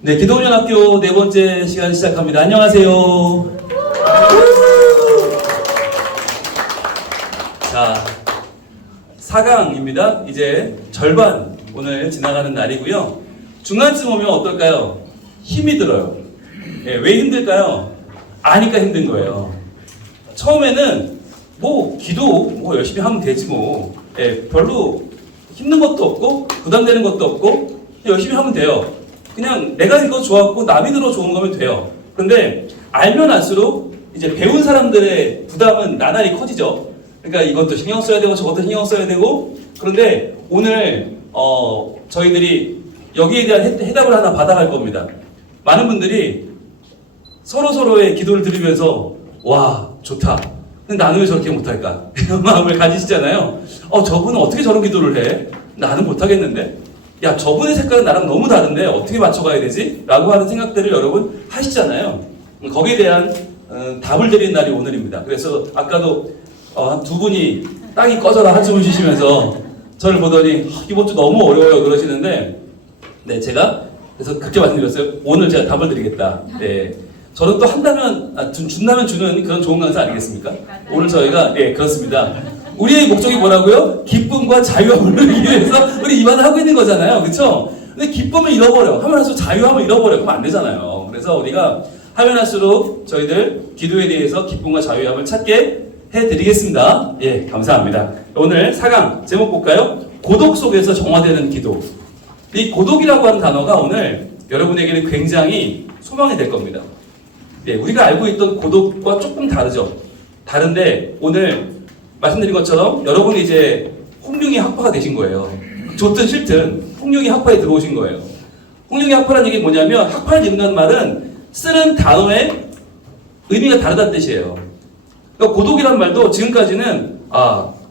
네, 기도훈련학교 네 번째 시간 시작합니다. 안녕하세요. 자, 4강입니다. 이제 절반 오늘 지나가는 날이고요. 중간쯤 오면 어떨까요? 힘이 들어요. 예, 왜 힘들까요? 아니까 힘든 거예요. 처음에는 기도 열심히 하면 되지 뭐. 예, 별로 힘든 것도 없고 부담되는 것도 없고 열심히 하면 돼요. 그냥 내가 이거 좋았고 남이 들어 좋은 거면 돼요. 그런데 알면 알수록 이제 배운 사람들의 부담은 나날이 커지죠. 그러니까 이것도 신경 써야 되고 저것도 신경 써야 되고. 그런데 오늘 저희들이 여기에 대한 해답을 하나 받아갈 겁니다. 많은 분들이 서로서로의 기도를 들으면서 와 좋다. 근데 나는 왜 저렇게 못할까? 이런 마음을 가지시잖아요. 저분은 어떻게 저런 기도를 해? 나는 못하겠는데? 야, 저분의 색깔은 나랑 너무 다른데 어떻게 맞춰가야 되지? 라고 하는 생각들을 여러분 하시잖아요. 거기에 대한 답을 드리는 날이 오늘입니다. 그래서 아까도 두 분이 땅이 꺼져라 한숨을 쉬시면서 저를 보더니 이번 주 너무 어려워요 그러시는데, 네, 제가 그래서 그렇게 말씀드렸어요. 오늘 제가 답을 드리겠다. 네. 저는 또 한다면 준다면 주는 그런 좋은 강사 아니겠습니까? 오늘 저희가 그렇습니다. 우리의 목적이 뭐라고요? 기쁨과 자유함을 누리기 위해서 우리 이 말을 하고 있는 거잖아요. 그렇죠? 근데 기쁨을 잃어버려. 하면 할수록 자유함을 잃어버려. 그러면 안 되잖아요. 그래서 우리가 하면 할수록 저희들 기도에 대해서 기쁨과 자유함을 찾게 해드리겠습니다. 예, 감사합니다. 오늘 4강 제목 볼까요? 고독 속에서 정화되는 기도. 이 고독이라고 하는 단어가 오늘 여러분에게는 굉장히 소망이 될 겁니다. 예, 우리가 알고 있던 고독과 조금 다르죠. 다른데 오늘 말씀드린 것처럼 여러분이 이제 홍룡이 학파가 되신 거예요. 좋든 싫든 홍룡이 학파에 들어오신 거예요. 홍룡이 학파라는 얘기 뭐냐면, 학파를 읽는다는 말은 쓰는 단어의 의미가 다르다는 뜻이에요. 그러니까 고독이란 말도 지금까지는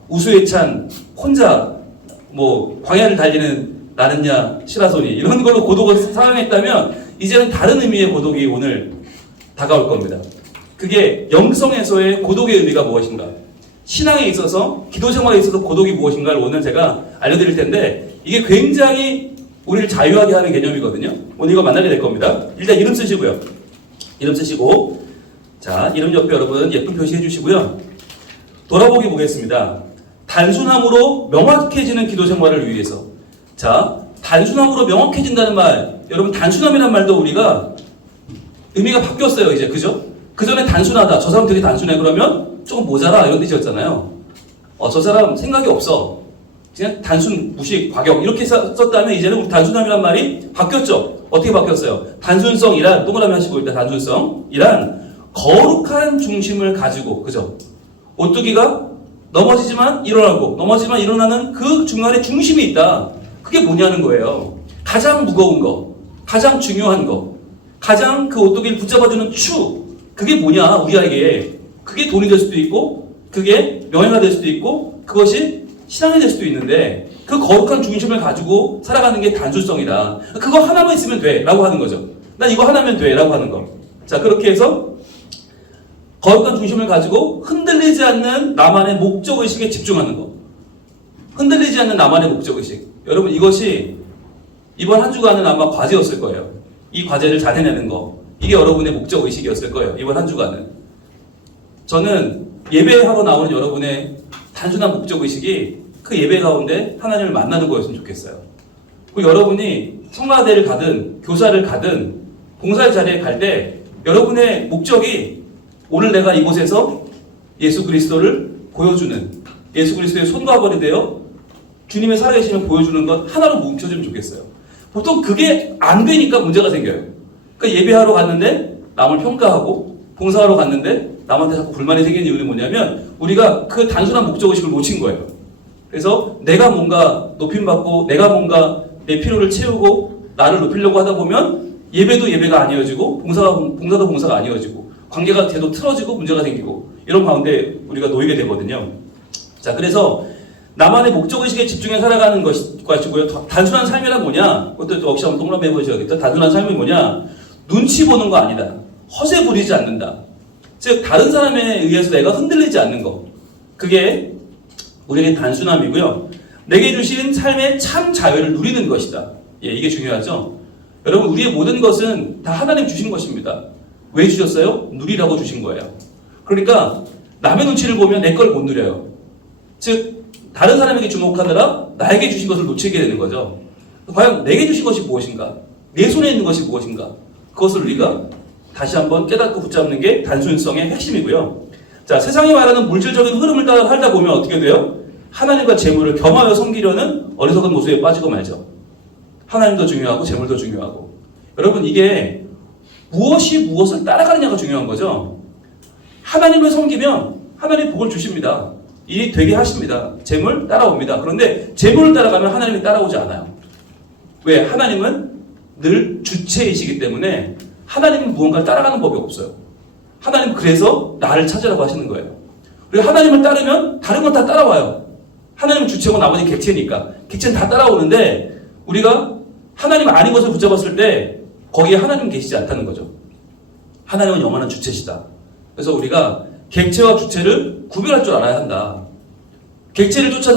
우수에 찬 혼자 광야를 달리는 나는야 시라소니 이런 걸로 고독을 사용했다면, 이제는 다른 의미의 고독이 오늘 다가올 겁니다. 그게 영성에서의 고독의 의미가 무엇인가, 신앙에 있어서, 기도 생활에 있어서 고독이 무엇인가를 오늘 제가 알려드릴 텐데, 이게 굉장히 우리를 자유하게 하는 개념이거든요. 오늘 이거 만나게 될 겁니다. 일단 이름 쓰시고요. 이름 쓰시고, 자, 이름 옆에 여러분 예쁜 표시 해주시고요. 돌아보기 보겠습니다. 단순함으로 명확해지는 기도 생활을 위해서. 자, 단순함으로 명확해진다는 말, 여러분 단순함이란 말도 우리가 의미가 바뀌었어요, 이제. 그죠? 그 전에 단순하다. 저 사람 되게 단순해. 그러면 조금 모자라. 이런 뜻이었잖아요. 저 사람 생각이 없어. 그냥 단순, 무식, 과격. 이렇게 썼다면 이제는 우리 단순함이란 말이 바뀌었죠. 어떻게 바뀌었어요? 단순성이란, 동그라미 하시고 일단 단순성이란 거룩한 중심을 가지고, 그죠? 오뚜기가 넘어지지만 일어나고, 넘어지지만 일어나는 그 중간에 중심이 있다. 그게 뭐냐는 거예요. 가장 무거운 거, 가장 중요한 거, 가장 그 오뚜기를 붙잡아주는 추, 그게 뭐냐 우리에게. 그게 돈이 될 수도 있고, 그게 명예가 될 수도 있고, 그것이 신앙이 될 수도 있는데, 그 거룩한 중심을 가지고 살아가는 게 단순성이다. 그거 하나만 있으면 돼 라고 하는 거죠. 난 이거 하나면 돼 라고 하는 거. 자, 그렇게 해서 거룩한 중심을 가지고 흔들리지 않는 나만의 목적의식에 집중하는 거. 흔들리지 않는 나만의 목적의식. 여러분, 이것이 이번 한 주간은 아마 과제였을 거예요. 이 과제를 잘 해내는 거. 이게 여러분의 목적의식이었을 거예요. 이번 한 주간은. 저는 예배하러 나오는 여러분의 단순한 목적의식이 그 예배 가운데 하나님을 만나는 거였으면 좋겠어요. 그리고 여러분이 성가대를 가든 교사를 가든 봉사의 자리에 갈 때 여러분의 목적이 오늘 내가 이곳에서 예수 그리스도를 보여주는, 예수 그리스도의 손과 발이 되어 주님의 살아계심을 보여주는 것 하나로 뭉쳐지면 좋겠어요. 보통 그게 안 되니까 문제가 생겨요. 그러니까 예배하러 갔는데 남을 평가하고, 봉사하러 갔는데 남한테 자꾸 불만이 생기는 이유는 뭐냐면, 우리가 그 단순한 목적의식을 놓친 거예요. 그래서 내가 뭔가 높임받고, 내가 뭔가 내 필요를 채우고 나를 높이려고 하다 보면 예배도 예배가 아니어지고, 봉사도 봉사가 아니어지고, 관계가 계속 틀어지고 문제가 생기고, 이런 가운데 우리가 놓이게 되거든요. 자, 그래서 나만의 목적의식에 집중해 살아가는 것이고요. 단순한 삶이란 뭐냐? 그것도 역시 한번 동그라미 해보셔야겠죠. 단순한 삶이 뭐냐? 눈치 보는 거 아니다. 허세 부리지 않는다. 즉, 다른 사람에 의해서 내가 흔들리지 않는 거. 그게 우리에게 단순함이고요. 내게 주신 삶의 참 자유를 누리는 것이다. 예, 이게 중요하죠. 여러분, 우리의 모든 것은 다 하나님 주신 것입니다. 왜 주셨어요? 누리라고 주신 거예요. 그러니까 남의 눈치를 보면 내 걸 못 누려요. 즉 다른 사람에게 주목하느라 나에게 주신 것을 놓치게 되는 거죠. 과연 내게 주신 것이 무엇인가? 내 손에 있는 것이 무엇인가? 그것을 우리가 다시 한번 깨닫고 붙잡는 게 단순성의 핵심이고요. 자, 세상이 말하는 물질적인 흐름을 따라 살다 보면 어떻게 돼요? 하나님과 재물을 겸하여 섬기려는 어리석은 모습에 빠지고 말죠. 하나님도 중요하고 재물도 중요하고. 여러분, 이게 무엇이 무엇을 따라가느냐가 중요한 거죠. 하나님을 섬기면 하나님이 복을 주십니다. 일이 되게 하십니다. 재물 따라옵니다. 그런데 재물을 따라가면 하나님이 따라오지 않아요. 왜? 하나님은 늘 주체이시기 때문에 하나님은 무언가를 따라가는 법이 없어요. 하나님은 그래서 나를 찾으라고 하시는 거예요. 그리고 하나님을 따르면 다른 건 다 따라와요. 하나님은 주체고 나머지 객체니까. 객체는 다 따라오는데 우리가 하나님 아닌 것을 붙잡았을 때 거기에 하나님 계시지 않다는 거죠. 하나님은 영원한 주체시다. 그래서 우리가 객체와 주체를 구별할 줄 알아야 한다. 객체를 쫓아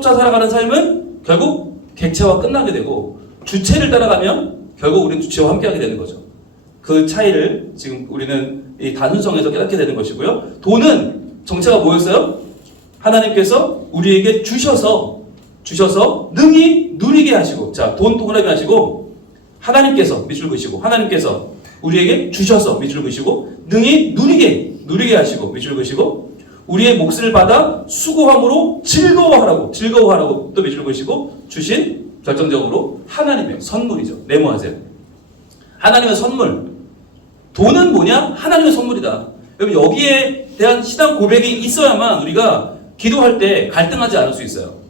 살아가는 삶은 결국 객체와 끝나게 되고 주체를 따라가면 결국 우리는 주체와 함께하게 되는 거죠. 그 차이를 지금 우리는 이 단순성에서 깨닫게 되는 것이고요. 돈은 정체가 뭐였어요? 하나님께서 우리에게 주셔서 능히 누리게 하시고, 자, 돈 동그라미 하시고 하나님께서 밑줄 그으시고, 하나님께서 우리에게 주셔서 밑줄 그으시고 능히 누리게 하시고 밑줄 그으시고, 우리의 몫을 받아 수고함으로 즐거워하라고 또 밑줄 그으시고, 주신 결정적으로 하나님의 선물이죠. 메모하세요. 하나님의 선물. 돈은 뭐냐? 하나님의 선물이다. 여러분, 여기에 대한 신앙 고백이 있어야만 우리가 기도할 때 갈등하지 않을 수 있어요.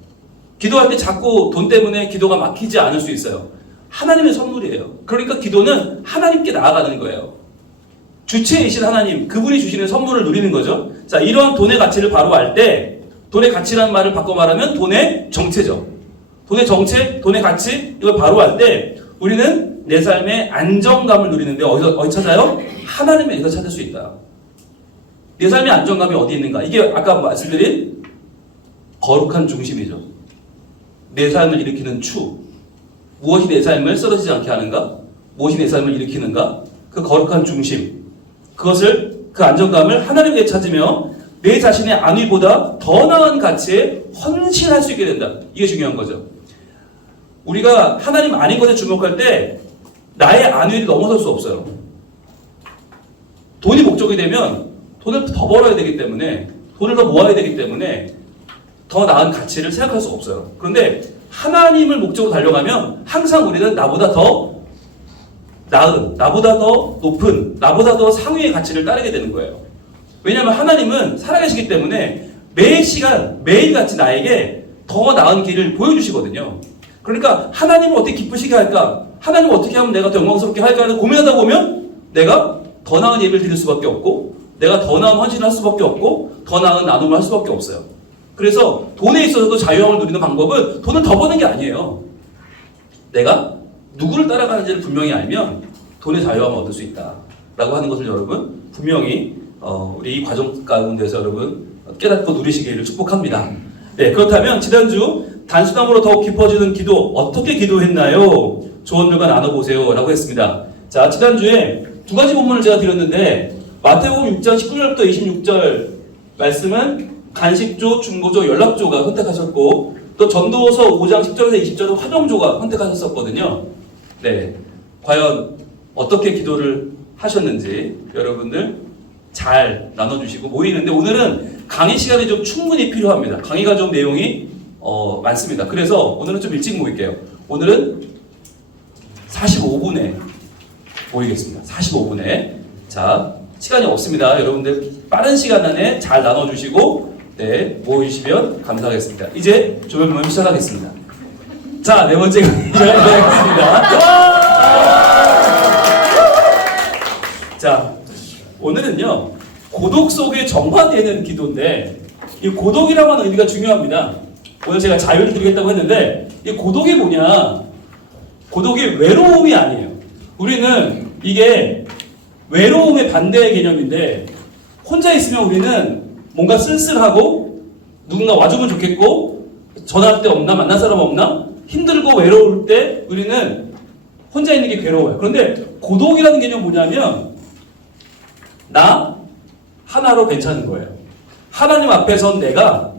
기도할 때 자꾸 돈 때문에 기도가 막히지 않을 수 있어요. 하나님의 선물이에요. 그러니까 기도는 하나님께 나아가는 거예요. 주체이신 하나님, 그분이 주시는 선물을 누리는 거죠. 자, 이러한 돈의 가치를 바로 알 때, 돈의 가치라는 말을 바꿔 말하면 돈의 정체죠. 돈의 정체, 돈의 가치, 이걸 바로 알 때 우리는 내 삶의 안정감을 누리는데 어디 찾아요? 하나님에게서 찾을 수 있다. 내 삶의 안정감이 어디 있는가? 이게 아까 말씀드린 거룩한 중심이죠. 내 삶을 일으키는 추. 무엇이 내 삶을 쓰러지지 않게 하는가? 무엇이 내 삶을 일으키는가? 그 거룩한 중심. 그 안정감을 하나님에게 찾으며 내 자신의 안위보다 더 나은 가치에 헌신할 수 있게 된다. 이게 중요한 거죠. 우리가 하나님 아닌 것에 주목할 때 나의 안위를 넘어설 수 없어요. 돈이 목적이 되면 돈을 더 벌어야 되기 때문에, 돈을 더 모아야 되기 때문에 더 나은 가치를 생각할 수 없어요. 그런데 하나님을 목적으로 달려가면 항상 우리는 나보다 더 나은, 나보다 더 높은, 나보다 더 상위의 가치를 따르게 되는 거예요. 왜냐하면 하나님은 살아계시기 때문에 매 시간, 매일같이 나에게 더 나은 길을 보여주시거든요. 그러니까 하나님을 어떻게 기쁘시게 할까? 하나님을 어떻게 하면 내가 더 영광스럽게 할까를 고민하다 보면 내가 더 나은 예배를 드릴 수밖에 없고, 내가 더 나은 헌신을 할 수밖에 없고, 더 나은 나눔을 할 수밖에 없어요. 그래서 돈에 있어서도 자유함을 누리는 방법은 돈을 더 버는 게 아니에요. 내가 누구를 따라가는지를 분명히 알면 돈의 자유함을 얻을 수 있다라고 하는 것을 여러분 분명히 우리 이 과정 가운데서 여러분 깨닫고 누리시기를 축복합니다. 네, 그렇다면 지난주 단순함으로 더욱 깊어지는 기도 어떻게 기도했나요? 조언들과 나눠보세요 라고 했습니다. 자, 지난주에 두 가지 본문을 제가 드렸는데 마태복음 6장 19절부터 26절 말씀은 간식조, 중보조, 연락조가 선택하셨고, 또 전도서 5장 10절에서 20절은 화정조가 선택하셨었거든요. 네, 과연 어떻게 기도를 하셨는지 여러분들 잘 나눠주시고 모이는데, 오늘은 강의 시간이 좀 충분히 필요합니다. 강의가 좀 내용이 많습니다. 그래서 오늘은 좀 일찍 모일게요. 오늘은 45분에 모이겠습니다. 45분에. 자, 시간이 없습니다. 여러분들 빠른 시간 안에 잘 나눠주시고 네, 모이시면 감사하겠습니다. 이제 조별 모임 시작하겠습니다. 자, 네 번째 시작하겠습니다. 자, 오늘은요, 고독 속에 정화되는 기도인데, 이 고독이라고 하는 의미가 중요합니다. 오늘 제가 자유를 드리겠다고 했는데, 이 고독이 뭐냐? 고독이 외로움이 아니에요. 우리는 이게 외로움의 반대의 개념인데, 혼자 있으면 우리는 뭔가 쓸쓸하고 누군가 와주면 좋겠고 전화할 때 없나, 만날 사람 없나, 힘들고 외로울 때 우리는 혼자 있는 게 괴로워요. 그런데 고독이라는 개념은 뭐냐면 나 하나로 괜찮은 거예요. 하나님 앞에선 내가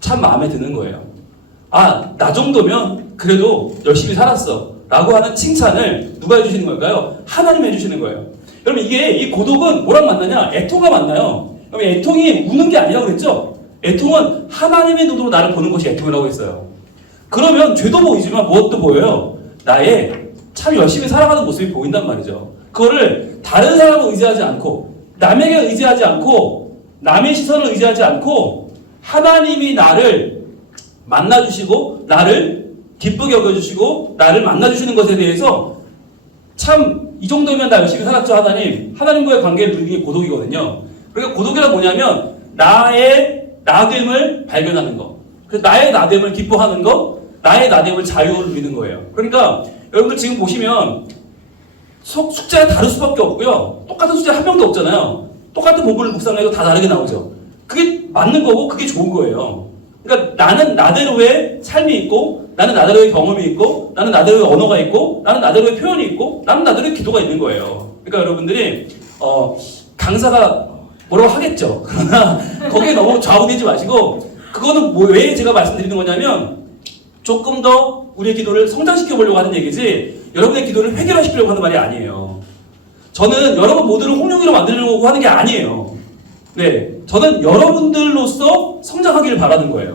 참 마음에 드는 거예요. 아, 나 정도면 그래도 열심히 살았어 라고 하는 칭찬을 누가 해주시는 걸까요? 하나님이 해주시는 거예요. 여러분 이게 이 고독은 뭐랑 만나냐? 애통과 만나요. 그럼 애통이 우는 게 아니라고 그랬죠? 애통은 하나님의 눈으로 나를 보는 것이 애통이라고 했어요. 그러면 죄도 보이지만 무엇도 보여요? 나의 참 열심히 살아가는 모습이 보인단 말이죠. 그거를 다른 사람을 의지하지 않고 남에게 의지하지 않고 남의 시선을 의지하지 않고 하나님이 나를 만나주시고 나를 기쁘게 여겨주시고 나를 만나주시는 것에 대해서 참 이 정도면 나 열심히 살았죠 하나님. 하나님과의 관계를 누리는 게 고독이거든요. 그러니까 고독이란 뭐냐면 나의 나됨을 발견하는 거. 그래서 나의 나됨을 기뻐하는 거. 나의 나됨을 자유를 누리는 거예요. 그러니까 여러분들 지금 보시면 숙제가 다를 수밖에 없고요. 똑같은 숙제 한 명도 없잖아요. 똑같은 본문을 묵상해도 다 다르게 나오죠. 그게 맞는 거고 그게 좋은 거예요. 그러니까 나는 나대로의 삶이 있고 나는 나대로의 경험이 있고 나는 나대로의 언어가 있고 나는 나대로의 표현이 있고 나는 나대로의 기도가 있는 거예요. 그러니까 여러분들이 강사가 뭐라고 하겠죠. 그러나 거기에 너무 좌우되지 마시고 그거는 왜 제가 말씀드리는 거냐면 조금 더 우리의 기도를 성장시켜 보려고 하는 얘기지 여러분의 기도를 획일화시키려고 하는 말이 아니에요. 저는 여러분 모두를 홍룡이로 만들려고 하는 게 아니에요. 네, 저는 여러분들로서 성장하기를 바라는 거예요.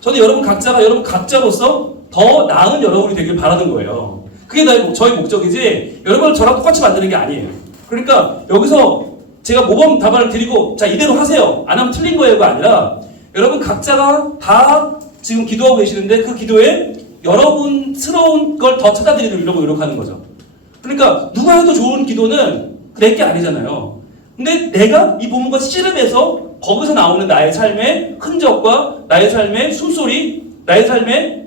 저는 여러분 각자가 여러분 각자로서 더 나은 여러분이 되길 바라는 거예요. 그게 저희 목적이지 여러분을 저랑 똑같이 만드는 게 아니에요. 그러니까 여기서 제가 모범 답안을 드리고 자 이대로 하세요. 안 하면 틀린 거예요가 아니라 여러분 각자가 다 지금 기도하고 계시는데 그 기도에 여러분스러운 걸 더 찾아드리려고 노력하는 거죠. 그러니까 누가 해도 좋은 기도는 내게 아니잖아요. 근데 내가 이 본문과 씨름해서 거기서 나오는 나의 삶의 흔적과 나의 삶의 숨소리, 나의 삶의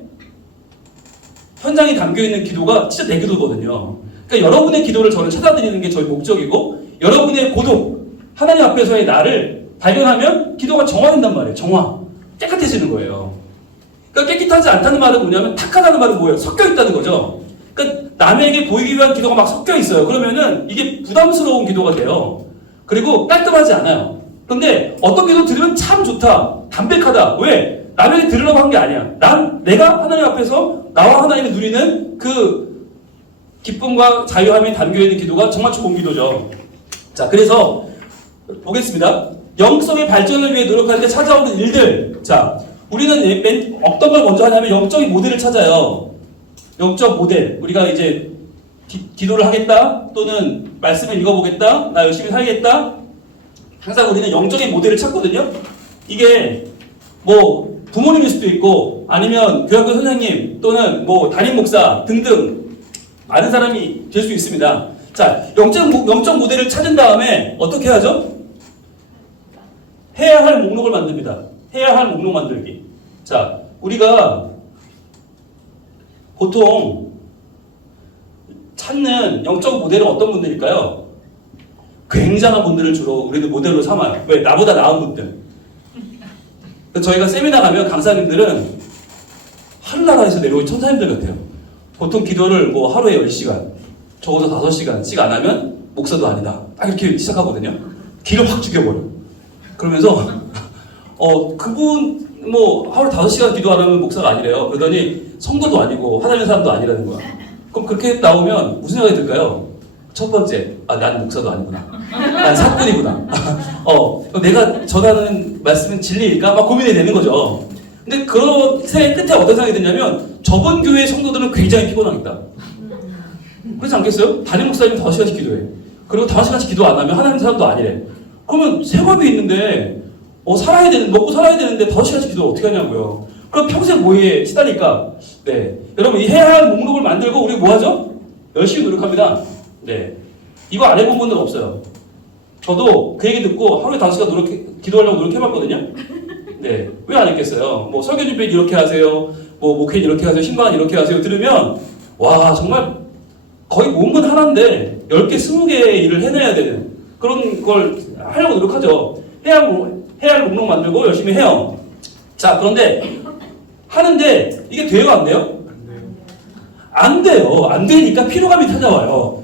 현장이 담겨있는 기도가 진짜 내 기도거든요. 그러니까 여러분의 기도를 저는 찾아드리는 게 저희 목적이고 여러분의 고독, 하나님 앞에서의 나를 발견하면 기도가 정화된단 말이에요. 정화. 깨끗해지는 거예요. 그러니까 깨끗하지 않다는 말은 뭐냐면 탁하다는 말은 뭐예요? 섞여 있다는 거죠. 그러니까 남에게 보이기 위한 기도가 막 섞여 있어요. 그러면은 이게 부담스러운 기도가 돼요. 그리고 깔끔하지 않아요. 그런데 어떤 기도 들으면 참 좋다, 담백하다. 왜? 남에게 들으려고 한 게 아니야. 내가 하나님 앞에서 나와 하나님을 누리는 그 기쁨과 자유함이 담겨있는 기도가 정말 좋은 기도죠. 자, 그래서 보겠습니다. 영성의 발전을 위해 노력하는데 찾아오는 일들. 자, 우리는 어떤 걸 먼저 하냐면 영적인 모델을 찾아요. 영적 모델. 우리가 이제 기도를 하겠다 또는 말씀을 읽어보겠다 나 열심히 살겠다 항상 우리는 영적인 모델을 찾거든요. 이게 뭐 부모님일 수도 있고 아니면 교학교 선생님 또는 뭐 담임 목사 등등 많은 사람이 될 수 있습니다. 자, 영적 모델을 찾은 다음에 어떻게 하죠? 해야 할 목록을 만듭니다. 해야 할 목록 만들기. 자, 우리가 보통 찾는 영적 모델은 어떤 분들일까요? 굉장한 분들을 주로 우리는 모델로 삼아요. 왜? 나보다 나은 분들. 저희가 세미나 가면 강사님들은 하늘나라에서 내려온 천사님들 같아요. 보통 기도를 뭐 하루에 10시간, 적어도 5시간씩 안 하면 목사도 아니다. 딱 이렇게 시작하거든요. 기를 확 죽여버려. 그러면서 그분 뭐 하루 5시간 기도 안 하면 목사가 아니래요. 그러더니 성도도 아니고 하나님의 사람도 아니라는 거야. 그럼 그렇게 나오면 무슨 생각이 들까요? 첫 번째, 난 목사도 아니구나. 난 사꾼이구나. 내가 전하는 말씀은 진리일까? 막 고민이 되는 거죠. 근데 그런 생각 끝에 어떤 생각이 드냐면 저번 교회 성도들은 굉장히 피곤하겠다. 그렇지 않겠어요? 담임 목사님 5시간씩 기도해. 그리고 5시간씩 기도 안 하면 하나님 사람도 아니래. 그러면 세법이 있는데 먹고 살아야 되는데 5시간씩 기도 어떻게 하냐고요. 그럼 평생 뭐에 시달릴까? 네, 여러분 이 해야 할 목록을 만들고 우리 뭐 하죠? 열심히 노력합니다. 네, 이거 안 해본 분들 없어요. 저도 그 얘기 듣고 하루에 5시간 기도하려고 노력해봤거든요. 네, 왜 안 했겠어요? 뭐 설교 준비 이렇게 하세요, 뭐 목회 이렇게 하세요, 신방 이렇게 하세요. 들으면 와 정말 거의 몸은 하나인데 10개, 20개의 일을 해내야 되는 그런 걸 하려고 노력하죠. 해야 할 목록 만들고 열심히 해요. 자, 그런데 하는데 이게 돼요, 안 돼요? 안 돼요. 안 되니까 피로감이 찾아와요.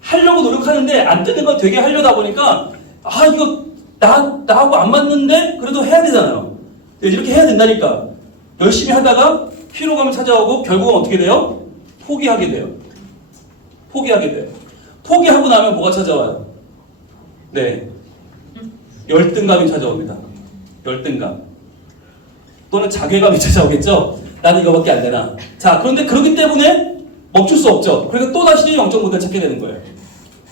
하려고 노력하는데 안 되는 걸 되게 하려다 보니까 아 이거 나하고 안 맞는데 그래도 해야 되잖아요. 이렇게 해야 된다니까. 열심히 하다가 피로감이 찾아오고 결국은 어떻게 돼요? 포기하게 돼요. 포기하게 돼요. 포기하고 나면 뭐가 찾아와요? 네, 열등감이 찾아옵니다. 열등감. 또는 자괴감이 찾아오겠죠? 나는 이거밖에 안 되나. 자, 그런데 그렇기 때문에 멈출 수 없죠. 그러니까 또다시 영적 모델을 찾게 되는 거예요.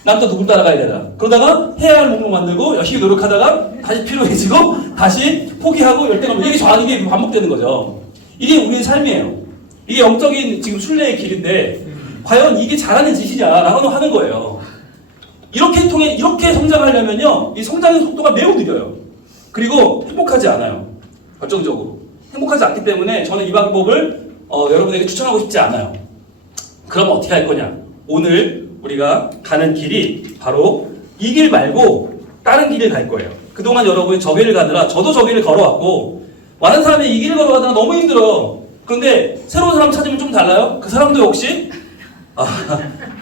난 또 누굴 따라가야 되나. 그러다가 해야 할 목록 만들고 열심히 노력하다가 다시 피로해지고 다시 포기하고 열등감. 이게 반복되는 거죠. 이게 우리의 삶이에요. 이게 영적인 지금 순례의 길인데 과연 이게 잘하는 짓이냐라고 하는 거예요. 이렇게 성장하려면요, 이 성장의 속도가 매우 느려요. 그리고 행복하지 않아요. 결정적으로. 행복하지 않기 때문에 저는 이 방법을 여러분에게 추천하고 싶지 않아요. 그럼 어떻게 할 거냐? 오늘 우리가 가는 길이 바로 이 길 말고 다른 길을 갈 거예요. 그동안 여러분이 저 길을 가느라 저도 저 길을 걸어왔고 많은 사람이 이 길을 걸어가다가 너무 힘들어요. 그런데 새로운 사람 찾으면 좀 달라요? 그 사람도 역시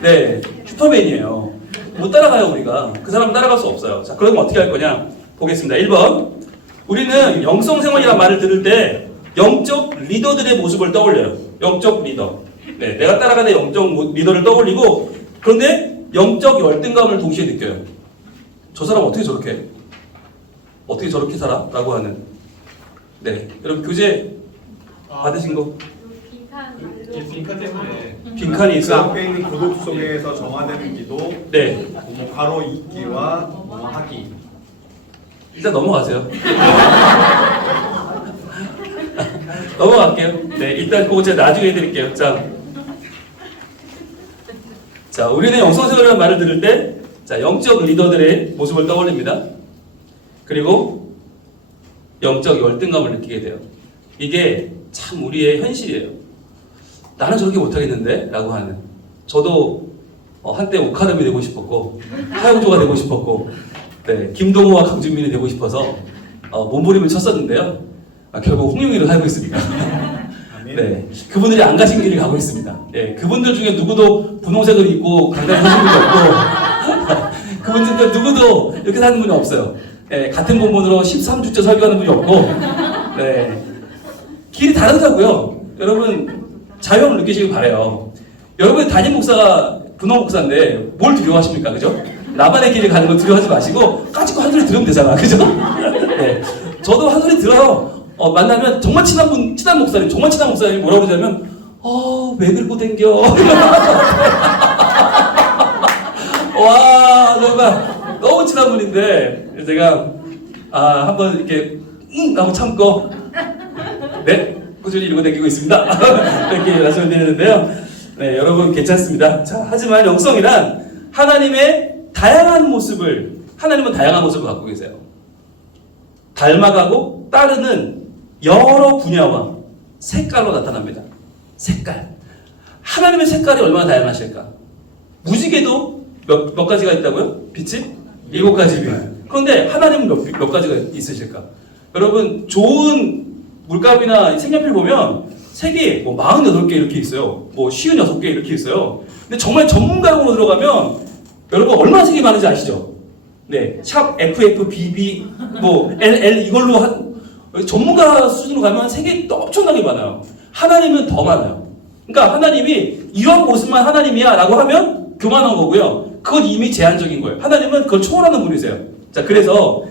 네, 슈퍼맨이에요. 못 따라가요 우리가. 그 사람은 따라갈 수 없어요. 자, 그럼 어떻게 할 거냐? 보겠습니다. 1번. 우리는 영성생활이라는 말을 들을 때 영적 리더들의 모습을 떠올려요. 영적 리더. 네, 내가 따라가는 영적 리더를 떠올리고 그런데 영적 열등감을 동시에 느껴요. 저 사람 어떻게 저렇게 살아? 라고 하는. 네, 여러분 교재 받으신 거? 빈칸 때문에 빈칸이 있어요? 앞에 있는 구독 속에서 정화되는 기도, 네. 뭐 가로 잇기와 뭐 하기. 일단 넘어가세요. 넘어갈게요. 네, 일단 그거 제가 나중에 해드릴게요. 자, 우리는 영성생활이라는 말을 들을 때, 자, 영적 리더들의 모습을 떠올립니다. 그리고 영적 열등감을 느끼게 돼요. 이게 참 우리의 현실이에요. 나는 저렇게 못하겠는데? 라고 하는. 저도 한때 오카름이 되고 싶었고, 하영조가 되고 싶었고, 네, 김동호와 강준민이 되고 싶어서 몸부림을 쳤었는데요. 결국 홍용이를 하고 있습니다. 네, 그분들이 안 가신 길을 가고 있습니다. 네, 그분들 중에 누구도 분홍색을 입고 강단에 서신 분이 없고 그분들 누구도 이렇게 사는 분이 없어요. 네, 같은 본문으로 13주째 설교하는 분이 없고 네, 길이 다르더라고요. 여러분 자유함을 느끼시길 바래요. 여러분의 담임 목사가 분홍 목사인데 뭘 두려워하십니까? 그죠? 나만의 길을 가는 거 두려워하지 마시고 까짓거 한 소리 들으면 되잖아. 그죠? 네, 저도 한 소리 들어요. 만나면 정말 친한 목사님, 정말 친한 목사님이 뭐라고 그러냐면, 왜 긁고 댕겨? 와, 정말 너무 친한 분인데, 제가, 한번 이렇게, 하고 참고, 네, 꾸준히 이러고 댕기고 있습니다. 이렇게 말씀을 드리는데요. 네, 여러분 괜찮습니다. 자, 하지만 영성이란 하나님은 다양한 모습을 갖고 계세요. 닮아가고 따르는 여러 분야와 색깔로 나타납니다. 색깔. 하나님의 색깔이 얼마나 다양하실까? 무지개도 몇 가지가 있다고요? 빛이? 7가지 빛. 그런데 하나님은 몇 가지가 있으실까? 여러분 좋은 물감이나 색연필 보면 색이 뭐 48개 이렇게 있어요. 뭐 56개 이렇게 있어요. 근데 정말 전문가로 들어가면 여러분 얼마나 색이 많은지 아시죠? 네, 샵 FFBB 뭐 LL 이걸로 전문가 수준으로 가면 색이 또 엄청나게 많아요. 하나님은 더 많아요. 그러니까 하나님이 이런 모습만 하나님이야 라고 하면 교만한 거고요. 그건 이미 제한적인 거예요. 하나님은 그걸 초월하는 분이세요. 자, 그래서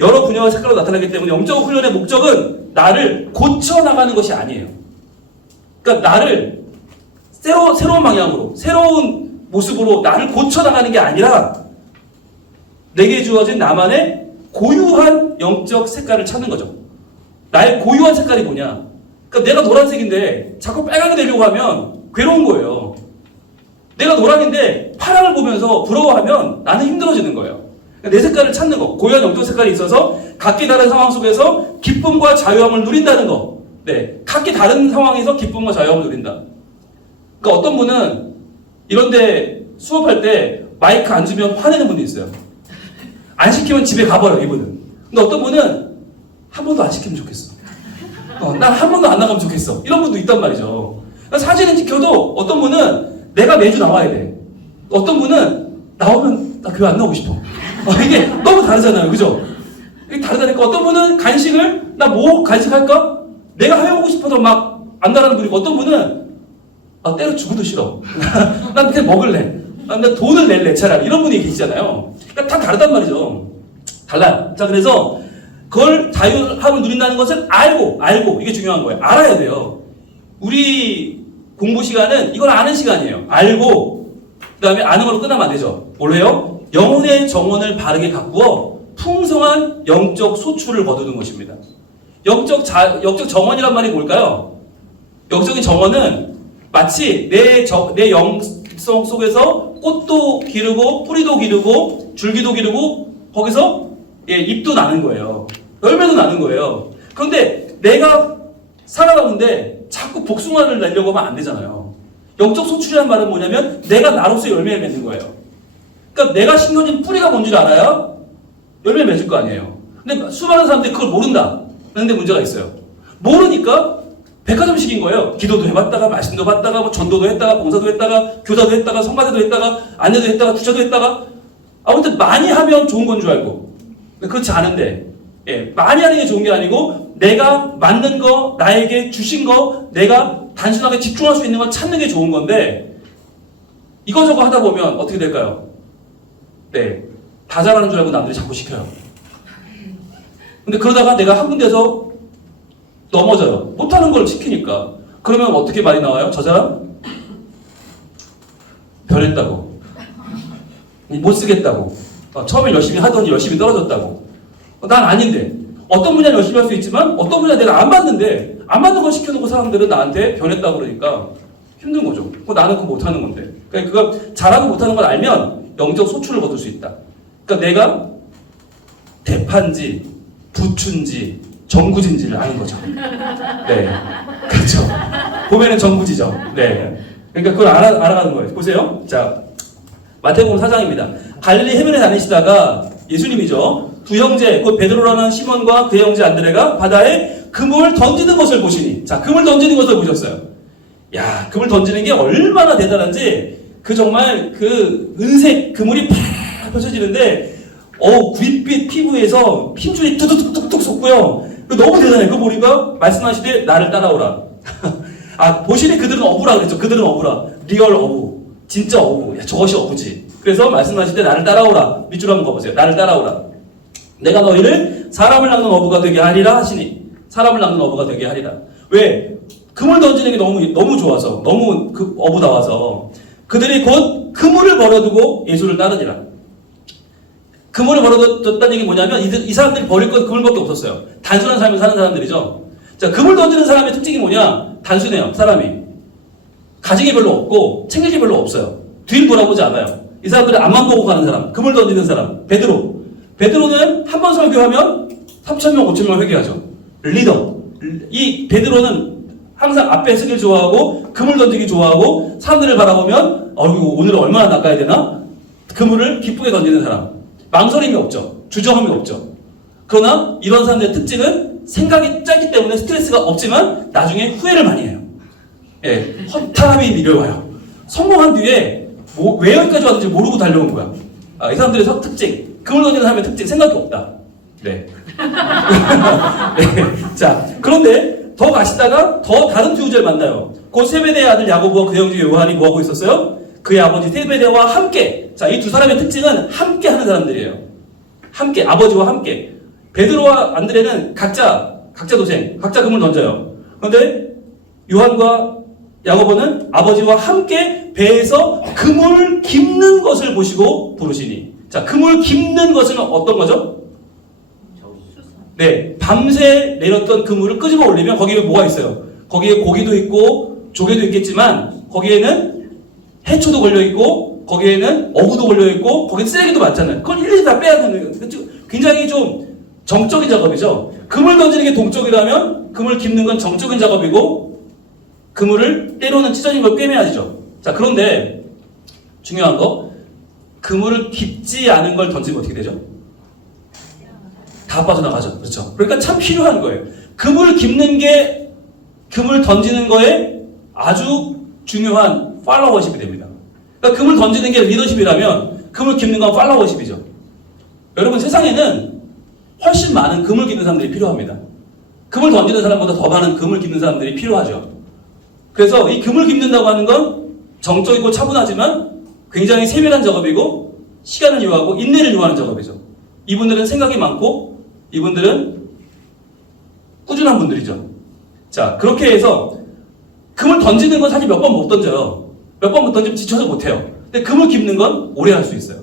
여러 분야와 색깔로 나타나기 때문에 영적 훈련의 목적은 나를 고쳐나가는 것이 아니에요. 그러니까 나를 새로운 방향으로, 새로운 모습으로 나를 고쳐나가는 게 아니라 내게 주어진 나만의 고유한 영적 색깔을 찾는 거죠. 나의 고유한 색깔이 뭐냐? 그러니까 내가 노란색인데 자꾸 빨강이 되려고 하면 괴로운 거예요. 내가 노랑인데 파랑을 보면서 부러워하면 나는 힘들어지는 거예요. 그러니까 내 색깔을 찾는 거, 고유한 영적 색깔이 있어서 각기 다른 상황 속에서 기쁨과 자유함을 누린다는 거. 네, 각기 다른 상황에서 기쁨과 자유함을 누린다. 그러니까 어떤 분은 이런데 수업할 때 마이크 안 주면 화내는 분이 있어요. 안 시키면 집에 가버려, 이분은. 근데 어떤 분은 한 번도 안 시키면 좋겠어. 난 한 번도 안 나가면 좋겠어. 이런 분도 있단 말이죠. 사진을 찍혀도 어떤 분은 내가 매주 나와야 돼. 어떤 분은 나오면 나 교회 안 나오고 싶어. 이게 너무 다르잖아요. 그죠? 이게 다르다니까. 어떤 분은 간식을 나 뭐 간식 할까? 내가 하고 싶어도 막 안 나가는 분이고, 어떤 분은 때려 죽어도 싫어. 난 그냥 먹을래. 난 돈을 낼래 차라리. 이런 분이 계시잖아요. 그러니까 다 다르단 말이죠. 달라요. 자, 그래서 그걸 자유함을 누린다는 것을 알고 이게 중요한 거예요. 알아야 돼요. 우리 공부 시간은 이걸 아는 시간이에요. 알고 그 다음에 아는 걸로 끝나면 안 되죠. 뭘로요? 영혼의 정원을 바르게 가꾸어 풍성한 영적 소출을 거두는 것입니다. 영적 정원이란 말이 뭘까요? 영적인 정원은 마치 내 영성 속에서 꽃도 기르고 뿌리도 기르고 줄기도 기르고 거기서 잎도 나는 거예요. 열매도 나는 거예요. 그런데 내가 살아가는데 자꾸 복숭아를 내려고 하면 안 되잖아요. 영적 소출이라는 말은 뭐냐면 내가 나로서 열매를 맺는 거예요. 그러니까 내가 심겨진 뿌리가 뭔지를 알아야 열매를 맺을 거 아니에요. 근데 수많은 사람들이 그걸 모른다. 그런데 문제가 있어요. 모르니까 백화점식인 거예요. 기도도 해봤다가 말씀도 봤다가 뭐 전도도 했다가 봉사도 했다가 교사도 했다가 성가대도 했다가 안내도 했다가 주차도 했다가 아무튼 많이 하면 좋은 건 줄 알고 그렇지 않은데 많이 하는 게 좋은 게 아니고 내가 맞는 거 나에게 주신 거 내가 단순하게 집중할 수 있는 걸 찾는 게 좋은 건데 이거저거 하다 보면 어떻게 될까요? 다 잘하는 줄 알고 남들이 자꾸 시켜요. 근데 그러다가 내가 한 군데서 넘어져요. 못하는 걸 시키니까. 그러면 어떻게 말이 나와요? 저 사람? 변했다고. 못 쓰겠다고. 처음에 열심히 하더니 열심히 떨어졌다고. 난 아닌데. 어떤 분야는 열심히 할 수 있지만 어떤 분야 내가 안 맞는데 안 맞는 걸 시켜놓고 사람들은 나한테 변했다고 그러니까 힘든 거죠. 나는 그거 못하는 건데. 그러니까 그거 잘하고 못하는 걸 알면 영적 소출을 거둘 수 있다. 그러니까 내가 대파인지 부추인지 정구진지를 아는 거죠. 네. 그렇죠. 보면은 정구지죠. 네. 그러니까 그걸 알아가는 거예요. 보세요. 자, 마태복음 4장입니다. 갈릴리 해변에 다니시다가 예수님이죠. 두 형제, 곧 베드로라는 시몬과 그의 형제 안드레가 바다에 그물 던지는 것을 보시니. 자, 그물 던지는 것을 보셨어요. 야, 그물 던지는 게 얼마나 대단한지 정말 은색 그물이 팍 펼쳐지는데 구릿빛 피부에서 힘줄이 뚝뚝뚝뚝 솟고요. 너무 대단해. 그거 보니까 말씀하시되 나를 따라오라. 보시니 그들은 어부라 그랬죠. 그들은 어부라. 리얼 어부. 진짜 어부. 야, 저것이 어부지. 그래서 말씀하시되 나를 따라오라. 밑줄 한번 가보세요. 나를 따라오라. 내가 너희를 사람을 낚는 어부가 되게 하리라 하시니. 사람을 낚는 어부가 되게 하리라. 왜? 그물 던지는 게 너무 좋아서. 너무 어부다워서. 그들이 곧 그물을 버려두고 예수를 따르니라. 그물을 버려뒀다는 얘기 뭐냐면 이 사람들이 버릴 건 그물밖에 없었어요. 단순한 삶을 사는 사람들이죠. 자, 그물 던지는 사람의 특징이 뭐냐? 단순해요. 사람이. 가진 게 별로 없고 챙길 게 별로 없어요. 뒤를 돌아보지 않아요. 이 사람들은 앞만 보고 가는 사람. 그물 던지는 사람. 베드로는 한 번 설교하면 3,000명, 5,000명 회개하죠. 리더. 이 베드로는 항상 앞에 서길 좋아하고 그물 던지기 좋아하고 사람들을 바라보면 오늘은 얼마나 낚아야 되나? 그물을 기쁘게 던지는 사람. 망설임이 없죠. 주저함이 없죠. 그러나 이런 사람들의 특징은 생각이 짧기 때문에 스트레스가 없지만 나중에 후회를 많이 해요. 허탈함이 밀려와요. 성공한 뒤에 왜 여기까지 왔는지 모르고 달려온 거야. 이 사람들의 특징. 그물 던지는 사람의 특징. 생각이 없다. 네. 자, 그런데 더 가시다가 더 다른 두 형제를 만나요. 곧 세베대의 아들 야고보와 그 형제 요한이 뭐하고 있었어요? 그의 아버지 세베대와 함께. 자, 이 두 사람의 특징은 함께 하는 사람들이에요. 함께, 아버지와 함께. 베드로와 안드레는 각자 도생, 각자 그물 던져요. 그런데 요한과 야고보는 아버지와 함께 배에서 그물 깁는 것을 보시고 부르시니. 자, 그물 깁는 것은 어떤 거죠? 네, 밤새 내렸던 그물을 끄집어 올리면 거기에 뭐가 있어요? 거기에 고기도 있고 조개도 있겠지만 거기에는 해초도 걸려있고 거기에는 어구도 걸려있고 거기에 쓰레기도 많잖아요. 그걸 일일이 다 빼야 되는 거예요. 굉장히 좀 정적인 작업이죠. 그물 던지는 게 동적이라면 그물 깁는 건 정적인 작업이고 그물을 때로는 찢어진 걸 꿰매야죠. 자, 그런데 중요한 거 그물을 깁지 않은 걸 던지면 어떻게 되죠? 다 빠져나가죠. 그렇죠. 그러니까 참 필요한 거예요. 그물 깁는 게 그물 던지는 거에 아주 중요한 팔로워십이 됩니다. 그러니까 금을 던지는 게 리더십이라면 금을 깁는 건 팔로워십이죠. 여러분 세상에는 훨씬 많은 금을 깁는 사람들이 필요합니다. 금을 던지는 사람보다 더 많은 금을 깁는 사람들이 필요하죠. 그래서 이 금을 깁는다고 하는 건 정적이고 차분하지만 굉장히 세밀한 작업이고 시간을 요하고 인내를 요하는 작업이죠. 이분들은 생각이 많고 이분들은 꾸준한 분들이죠. 자, 그렇게 해서 금을 던지는 건 사실 몇 번 못 던져요. 몇 번 못 던지면 지쳐서 못 해요. 근데 금을 깁는 건 오래 할 수 있어요.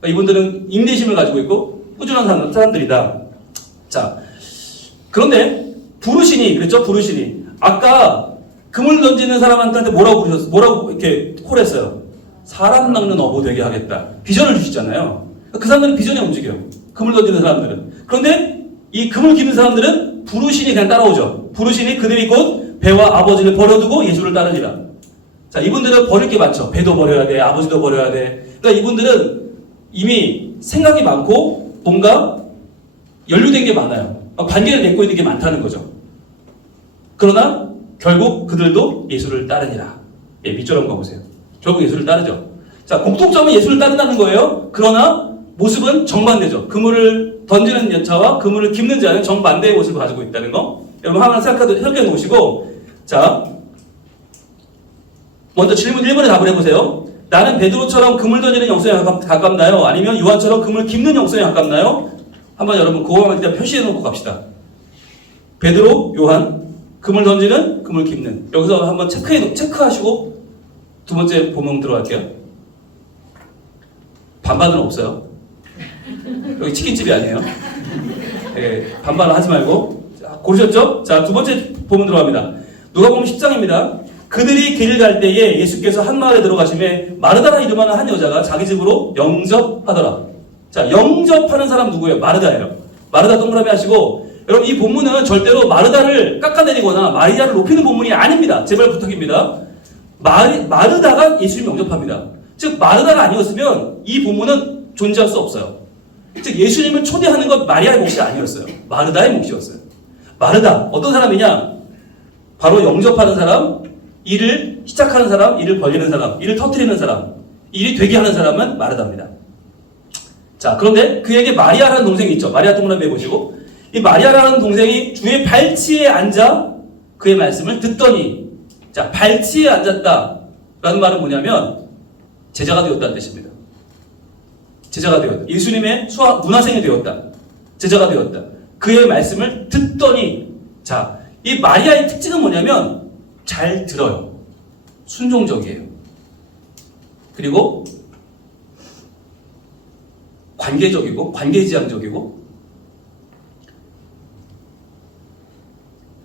그러니까 이분들은 인내심을 가지고 있고 꾸준한 사람들이다. 자, 그런데 부르시니 그랬죠? 부르시니 아까 금을 던지는 사람한테 뭐라고 이렇게 콜했어요? 사람 낚는 어부 되게 하겠다. 비전을 주시잖아요. 그 사람들은 비전에 움직여요. 금을 던지는 사람들은. 그런데 이 금을 깁는 사람들은 부르시니 그냥 따라오죠. 부르시니 그들이 곧 배와 아버지를 버려두고 예수를 따르니라. 자, 이분들은 버릴 게 많죠. 배도 버려야 돼. 아버지도 버려야 돼. 그러니까 이분들은 이미 생각이 많고 뭔가 연루된 게 많아요. 관계를 맺고 있는 게 많다는 거죠. 그러나 결국 그들도 예수를 따르니라. 예, 밑줄 한번 보세요. 결국 예수를 따르죠. 자, 공통점은 예수를 따른다는 거예요. 그러나 모습은 정반대죠. 그물을 던지는 여자와 그물을 깁는 자는 정반대의 모습을 가지고 있다는 거. 여러분 하나 생각해 놓으시고, 자, 먼저 질문 1번에 답을 해보세요. 나는 베드로처럼 그물 던지는 영성에 가깝나요? 아니면 요한처럼 그물 깁는 영성에 가깝나요? 한번 여러분 그거만 일단 표시해 놓고 갑시다. 베드로, 요한, 그물 던지는, 그물 깁는. 여기서 한번 체크하시고 두 번째 본문 들어갈게요. 반반은 없어요. 여기 치킨집이 아니에요. 네, 반반은 하지 말고. 자, 고르셨죠? 자, 두 번째 본문 들어갑니다. 누가복음 10장입니다. 그들이 길을 갈 때에 예수께서 한 마을에 들어가심에 마르다라 이름하는 한 여자가 자기 집으로 영접하더라. 자, 영접하는 사람 누구예요? 마르다예요. 마르다 동그라미 하시고, 여러분 이 본문은 절대로 마르다를 깎아내리거나 마리아를 높이는 본문이 아닙니다. 제발 부탁입니다. 마르다가 예수님 영접합니다. 즉 마르다가 아니었으면 이 본문은 존재할 수 없어요. 즉 예수님을 초대하는 건 마리아의 몫이 아니었어요. 마르다의 몫이었어요. 마르다 어떤 사람이냐? 바로 영접하는 사람, 일을 시작하는 사람, 일을 벌리는 사람, 일을 터뜨리는 사람, 일이 되게 하는 사람은 마르다입니다. 자, 그런데 그에게 마리아라는 동생이 있죠. 마리아 동그라미 해보시고, 이 마리아라는 동생이 주의 발치에 앉아 그의 말씀을 듣더니, 자, 발치에 앉았다 라는 말은 뭐냐면 제자가 되었다는 뜻입니다. 제자가 되었다. 예수님의 문화생이 되었다. 제자가 되었다. 그의 말씀을 듣더니, 자, 이 마리아의 특징은 뭐냐면 잘 들어요. 순종적이에요. 그리고 관계적이고 관계지향적이고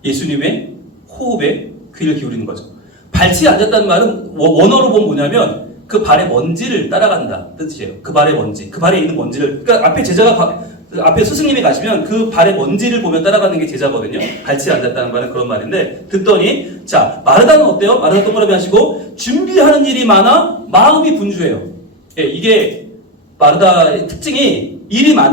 예수님의 호흡에 귀를 기울이는 거죠. 발치에 앉았다는 말은 원어로 보면 뭐냐면 그 발의 먼지를 따라간다 뜻이에요. 그 발의 먼지, 그 발에 있는 먼지를, 그러니까 앞에 제자가 앞에 스승님이 가시면 그 발의 먼지를 보면 따라가는 게 제자거든요. 발치에 앉았다는 말은 그런 말인데, 듣더니, 자, 마르다는 어때요? 마르다 동그라미 하시고, 준비하는 일이 많아 마음이 분주해요. 예, 이게 마르다의 특징이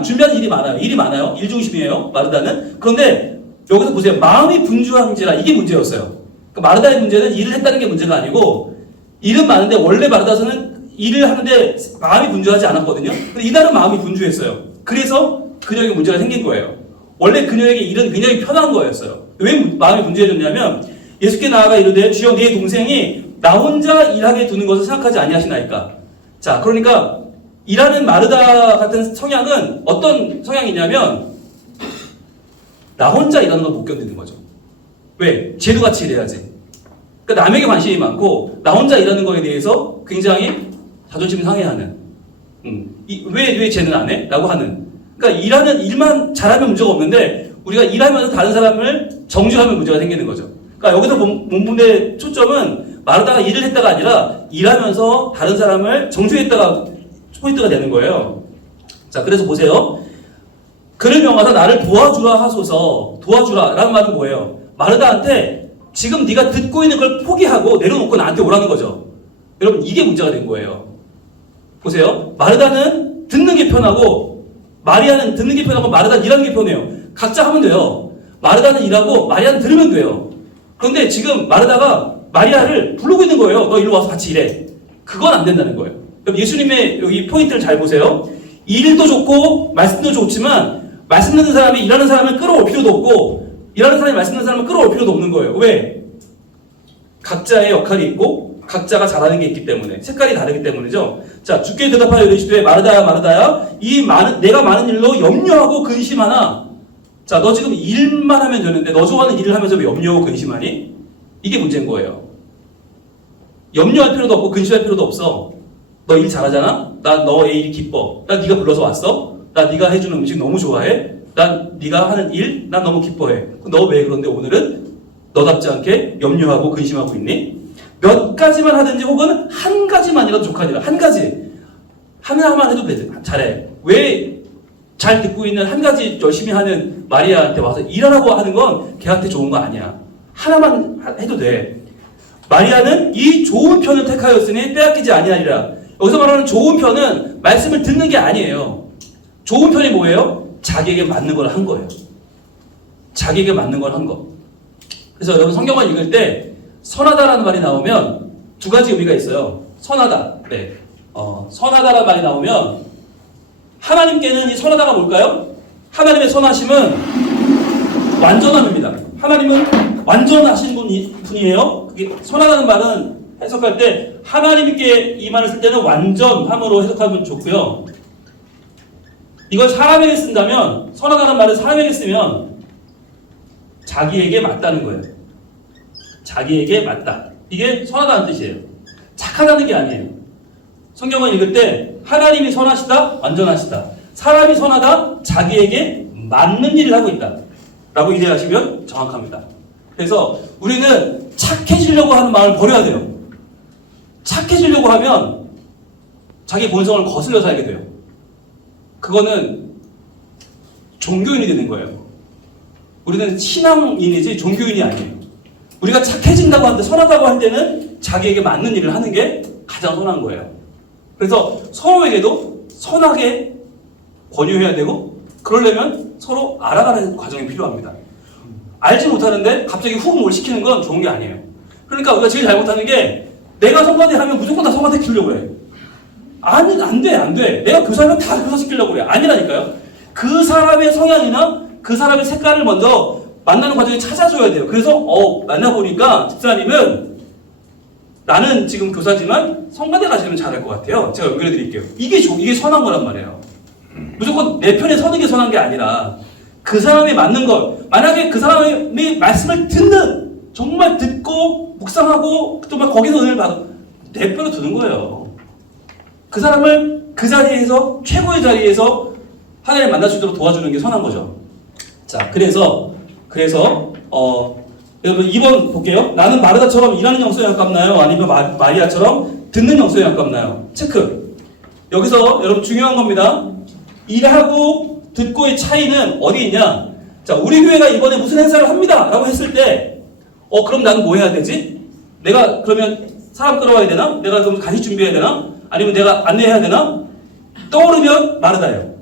준비하는 일이 많아요. 일이 많아요. 일 중심이에요. 마르다는. 그런데 여기서 보세요. 마음이 분주한지라 이게 문제였어요. 그러니까 마르다의 문제는 일을 했다는 게 문제가 아니고, 일은 많은데 원래 마르다서는 일을 하는데 마음이 분주하지 않았거든요. 근데 이날은 마음이 분주했어요. 그래서 그녀에게 문제가 생긴 거예요. 원래 그녀에게 일은 굉장히 편한 거였어요. 왜 마음이 분주해졌냐면 예수께 나아가 이르되 주여 네 동생이 나 혼자 일하게 두는 것을 생각하지 아니하시나이까. 자, 그러니까 일하는 마르다 같은 성향은 어떤 성향이냐면 나 혼자 일하는 걸 못 견디는 거죠. 왜? 쟤도 같이 일해야지. 그러니까 남에게 관심이 많고 나 혼자 일하는 거에 대해서 굉장히 자존심이 상해하는. 왜 쟤는 안 해? 라고 하는. 그러니까 일만 잘하면 문제가 없는데 우리가 일하면서 다른 사람을 정죄하면 문제가 생기는 거죠. 그러니까 여기서 본문의 초점은 마르다가 일을 했다가 아니라 일하면서 다른 사람을 정죄했다가 포인트가 되는 거예요. 자, 그래서 보세요. 그를 명하사 나를 도와주라 하소서. 도와주라 라는 말은 뭐예요? 마르다한테 지금 네가 듣고 있는 걸 포기하고 내려놓고 나한테 오라는 거죠. 여러분 이게 문제가 된 거예요. 보세요. 마르다는 듣는 게 편하고 마리아는 듣는 게 편하고 마르다는 일하는 게 편해요. 각자 하면 돼요. 마르다는 일하고 마리아는 들으면 돼요. 그런데 지금 마르다가 마리아를 부르고 있는 거예요. 너 일로 와서 같이 일해. 그건 안 된다는 거예요. 그럼 예수님의 여기 포인트를 잘 보세요. 일도 좋고 말씀도 좋지만 말씀 듣는 사람이 일하는 사람을 끌어올 필요도 없고 일하는 사람이 말씀 듣는 사람을 끌어올 필요도 없는 거예요. 왜? 각자의 역할이 있고 각자가 잘하는 게 있기 때문에 색깔이 다르기 때문이죠. 자, 주께 대답하여 이르시되 마르다야 마르다야 내가 많은 일로 염려하고 근심하나. 자, 너 지금 일만 하면 되는데 너 좋아하는 일을 하면서 왜 염려하고 근심하니? 이게 문제인 거예요. 염려할 필요도 없고 근심할 필요도 없어. 너 일 잘하잖아? 나 너의 일이 기뻐. 나 네가 불러서 왔어? 나 네가 해주는 음식 너무 좋아해? 난 네가 하는 일 난 너무 기뻐해. 너 왜 그런데 오늘은 너답지 않게 염려하고 근심하고 있니? 몇 가지만 하든지 혹은 한 가지만이라도 족하니라. 한 가지. 하나만 해도 돼. 잘해. 왜 잘 듣고 있는 한 가지 열심히 하는 마리아한테 와서 일하라고 하는 건 걔한테 좋은 거 아니야. 하나만 해도 돼. 마리아는 이 좋은 편을 택하였으니 빼앗기지 아니하리라. 여기서 말하는 좋은 편은 말씀을 듣는 게 아니에요. 좋은 편이 뭐예요? 자기에게 맞는 걸 한 거예요. 자기에게 맞는 걸 한 거. 그래서 여러분 성경을 읽을 때 선하다라는 말이 나오면 두 가지 의미가 있어요. 선하다. 네. 선하다라는 말이 나오면 하나님께는 이 선하다가 뭘까요? 하나님의 선하심은 완전함입니다. 하나님은 완전하신 분이에요. 그게 선하다는 말은 해석할 때 하나님께 이 말을 쓸 때는 완전함으로 해석하면 좋고요. 이걸 사람에게 쓴다면 선하다는 말을 사람에게 쓰면 자기에게 맞다는 거예요. 자기에게 맞다. 이게 선하다는 뜻이에요. 착하다는 게 아니에요. 성경을 읽을 때 하나님이 선하시다, 완전하시다. 사람이 선하다, 자기에게 맞는 일을 하고 있다. 라고 이해하시면 정확합니다. 그래서 우리는 착해지려고 하는 마음을 버려야 돼요. 착해지려고 하면 자기 본성을 거슬려 살게 돼요. 그거는 종교인이 되는 거예요. 우리는 신앙인이지 종교인이 아니에요. 우리가 착해진다고 하는데 선하다고 할 때는 자기에게 맞는 일을 하는 게 가장 선한 거예요. 그래서 서로에게도 선하게 권유해야 되고 그러려면 서로 알아가는 과정이 필요합니다. 알지 못하는데 갑자기 훅 뭘 시키는 건 좋은 게 아니에요. 그러니까 우리가 제일 잘못하는 게 내가 성가대 하면 무조건 다 성가대 키우려고 해. 아니, 안 돼. 내가 교사면 다 교사 시키려고 그래. 아니라니까요. 그 사람의 성향이나 그 사람의 색깔을 먼저 만나는 과정에 찾아줘야 돼요. 그래서 만나보니까 집사님은 나는 지금 교사지만 성가대 가시면 잘할 것 같아요. 제가 연결해 드릴게요. 이게 선한 거란 말이에요. 무조건 내 편에 서는 게 선한 게 아니라 그 사람에 맞는 것. 만약에 그 사람의 말씀을 듣는, 정말 듣고 묵상하고 정말 거기서 은혜를 받아 내 편으로 두는 거예요. 그 사람을 그 자리에서 최고의 자리에서 하나님 만날 수 있도록 도와주는 게 선한 거죠. 자, 그래서 여러분 2번 볼게요. 나는 마르다처럼 일하는 영성에 가깝나요? 아니면 마리아처럼 듣는 영성에 가깝나요? 체크. 여기서 여러분 중요한 겁니다. 일하고 듣고의 차이는 어디 있냐? 자, 우리 교회가 이번에 무슨 행사를 합니다 라고 했을 때 그럼 나는 뭐 해야 되지? 내가 그러면 사람 끌어와야 되나? 내가 그럼 간식 준비해야 되나? 아니면 내가 안내해야 되나? 떠오르면 마르다예요.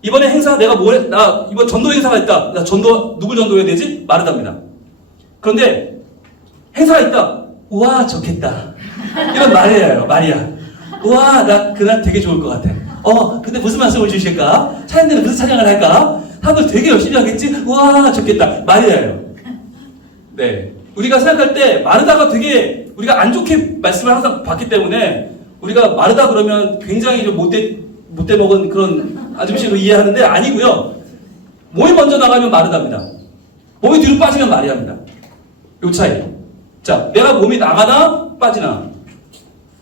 이번에 행사 내가 나 이번 전도 행사가 있다. 나 누굴 전도해야 되지? 마르다입니다. 그런데 행사가 있다. 우와, 좋겠다. 이건 마리아. 우와, 나 그날 되게 좋을 것 같아. 근데 무슨 말씀을 주실까? 찬양대는 무슨 찬양을 할까? 사람들 되게 열심히 하겠지? 우와, 좋겠다. 마리아예요. 네. 우리가 생각할 때 마르다가 되게 우리가 안 좋게 말씀을 항상 받기 때문에 우리가 마르다 그러면 굉장히 좀 못돼 먹은 그런 아줌씨로 이해하는데 아니고요. 몸이 먼저 나가면 마르다입니다. 몸이 뒤로 빠지면 마리아입니다. 요 차이. 자, 내가 몸이 나가나 빠지나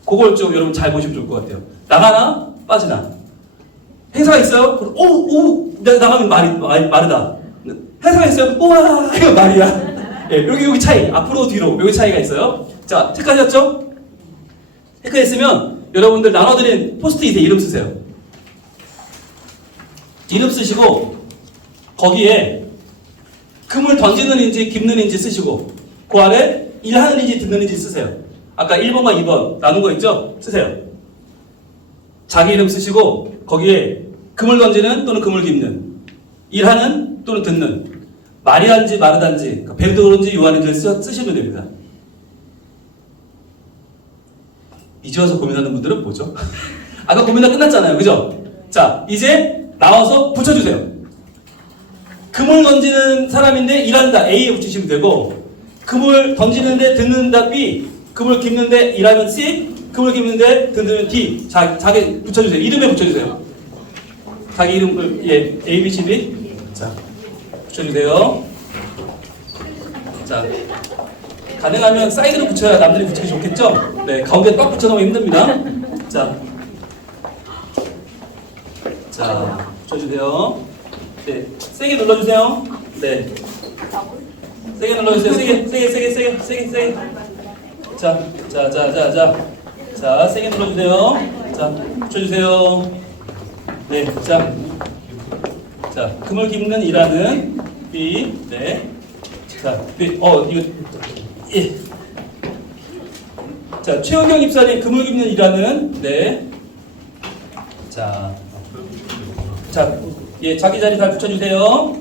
그걸 좀 여러분 잘 보시면 좋을 것 같아요. 나가나 빠지나. 행사가 있어요? 그럼 내가 나가면 마르다. 행사가 있어요? 우와, 이거 마리아. 예, 여기 차이. 앞으로 뒤로 여기 차이가 있어요. 자, 체크하셨죠? 체크했으면 여러분들 나눠드린 포스트잇에 이름 쓰세요. 이름 쓰시고 거기에 금을 던지는인지 깁는인지 쓰시고 그 아래 일하는인지 듣는인지 쓰세요. 아까 1번과 2번 나눈 거 있죠? 쓰세요. 자기 이름 쓰시고 거기에 금을 던지는 또는 금을 깁는, 일하는 또는 듣는, 마리아인지 마르다인지, 베드로인지 요한인지 쓰시면 됩니다. 이제 와서 고민하는 분들은 뭐죠? 아까 고민 다 끝났잖아요. 그죠? 자, 이제 나와서 붙여주세요. 금을 던지는 사람인데 일한다. A에 붙이시면 되고, 금을 던지는데 듣는다. B. 금을 깁는데 일하면 C. 금을 깁는데 듣는 D. 자기 붙여주세요. 이름에 붙여주세요. 자기 이름을, 예, A, B, C, D. 자, 붙여주세요. 자, 가능하면 사이드로 붙여야 남들이 붙이기 좋겠죠? 네, 가운데 꽉 붙여놓으면 힘듭니다. 자, 붙여주세요. 네, 세게 눌러주세요. 네, 세게 눌러주세요. 세게. 자, 세게 눌러주세요. 자, 붙여주세요. 네, 자, 금을 깁는 일하는 B, 네. 자, B, 이거, 예. 자, 최은경 입사님 금을 깁는 일하는, 네. 자, 예, 자기 자리 잘 붙여주세요.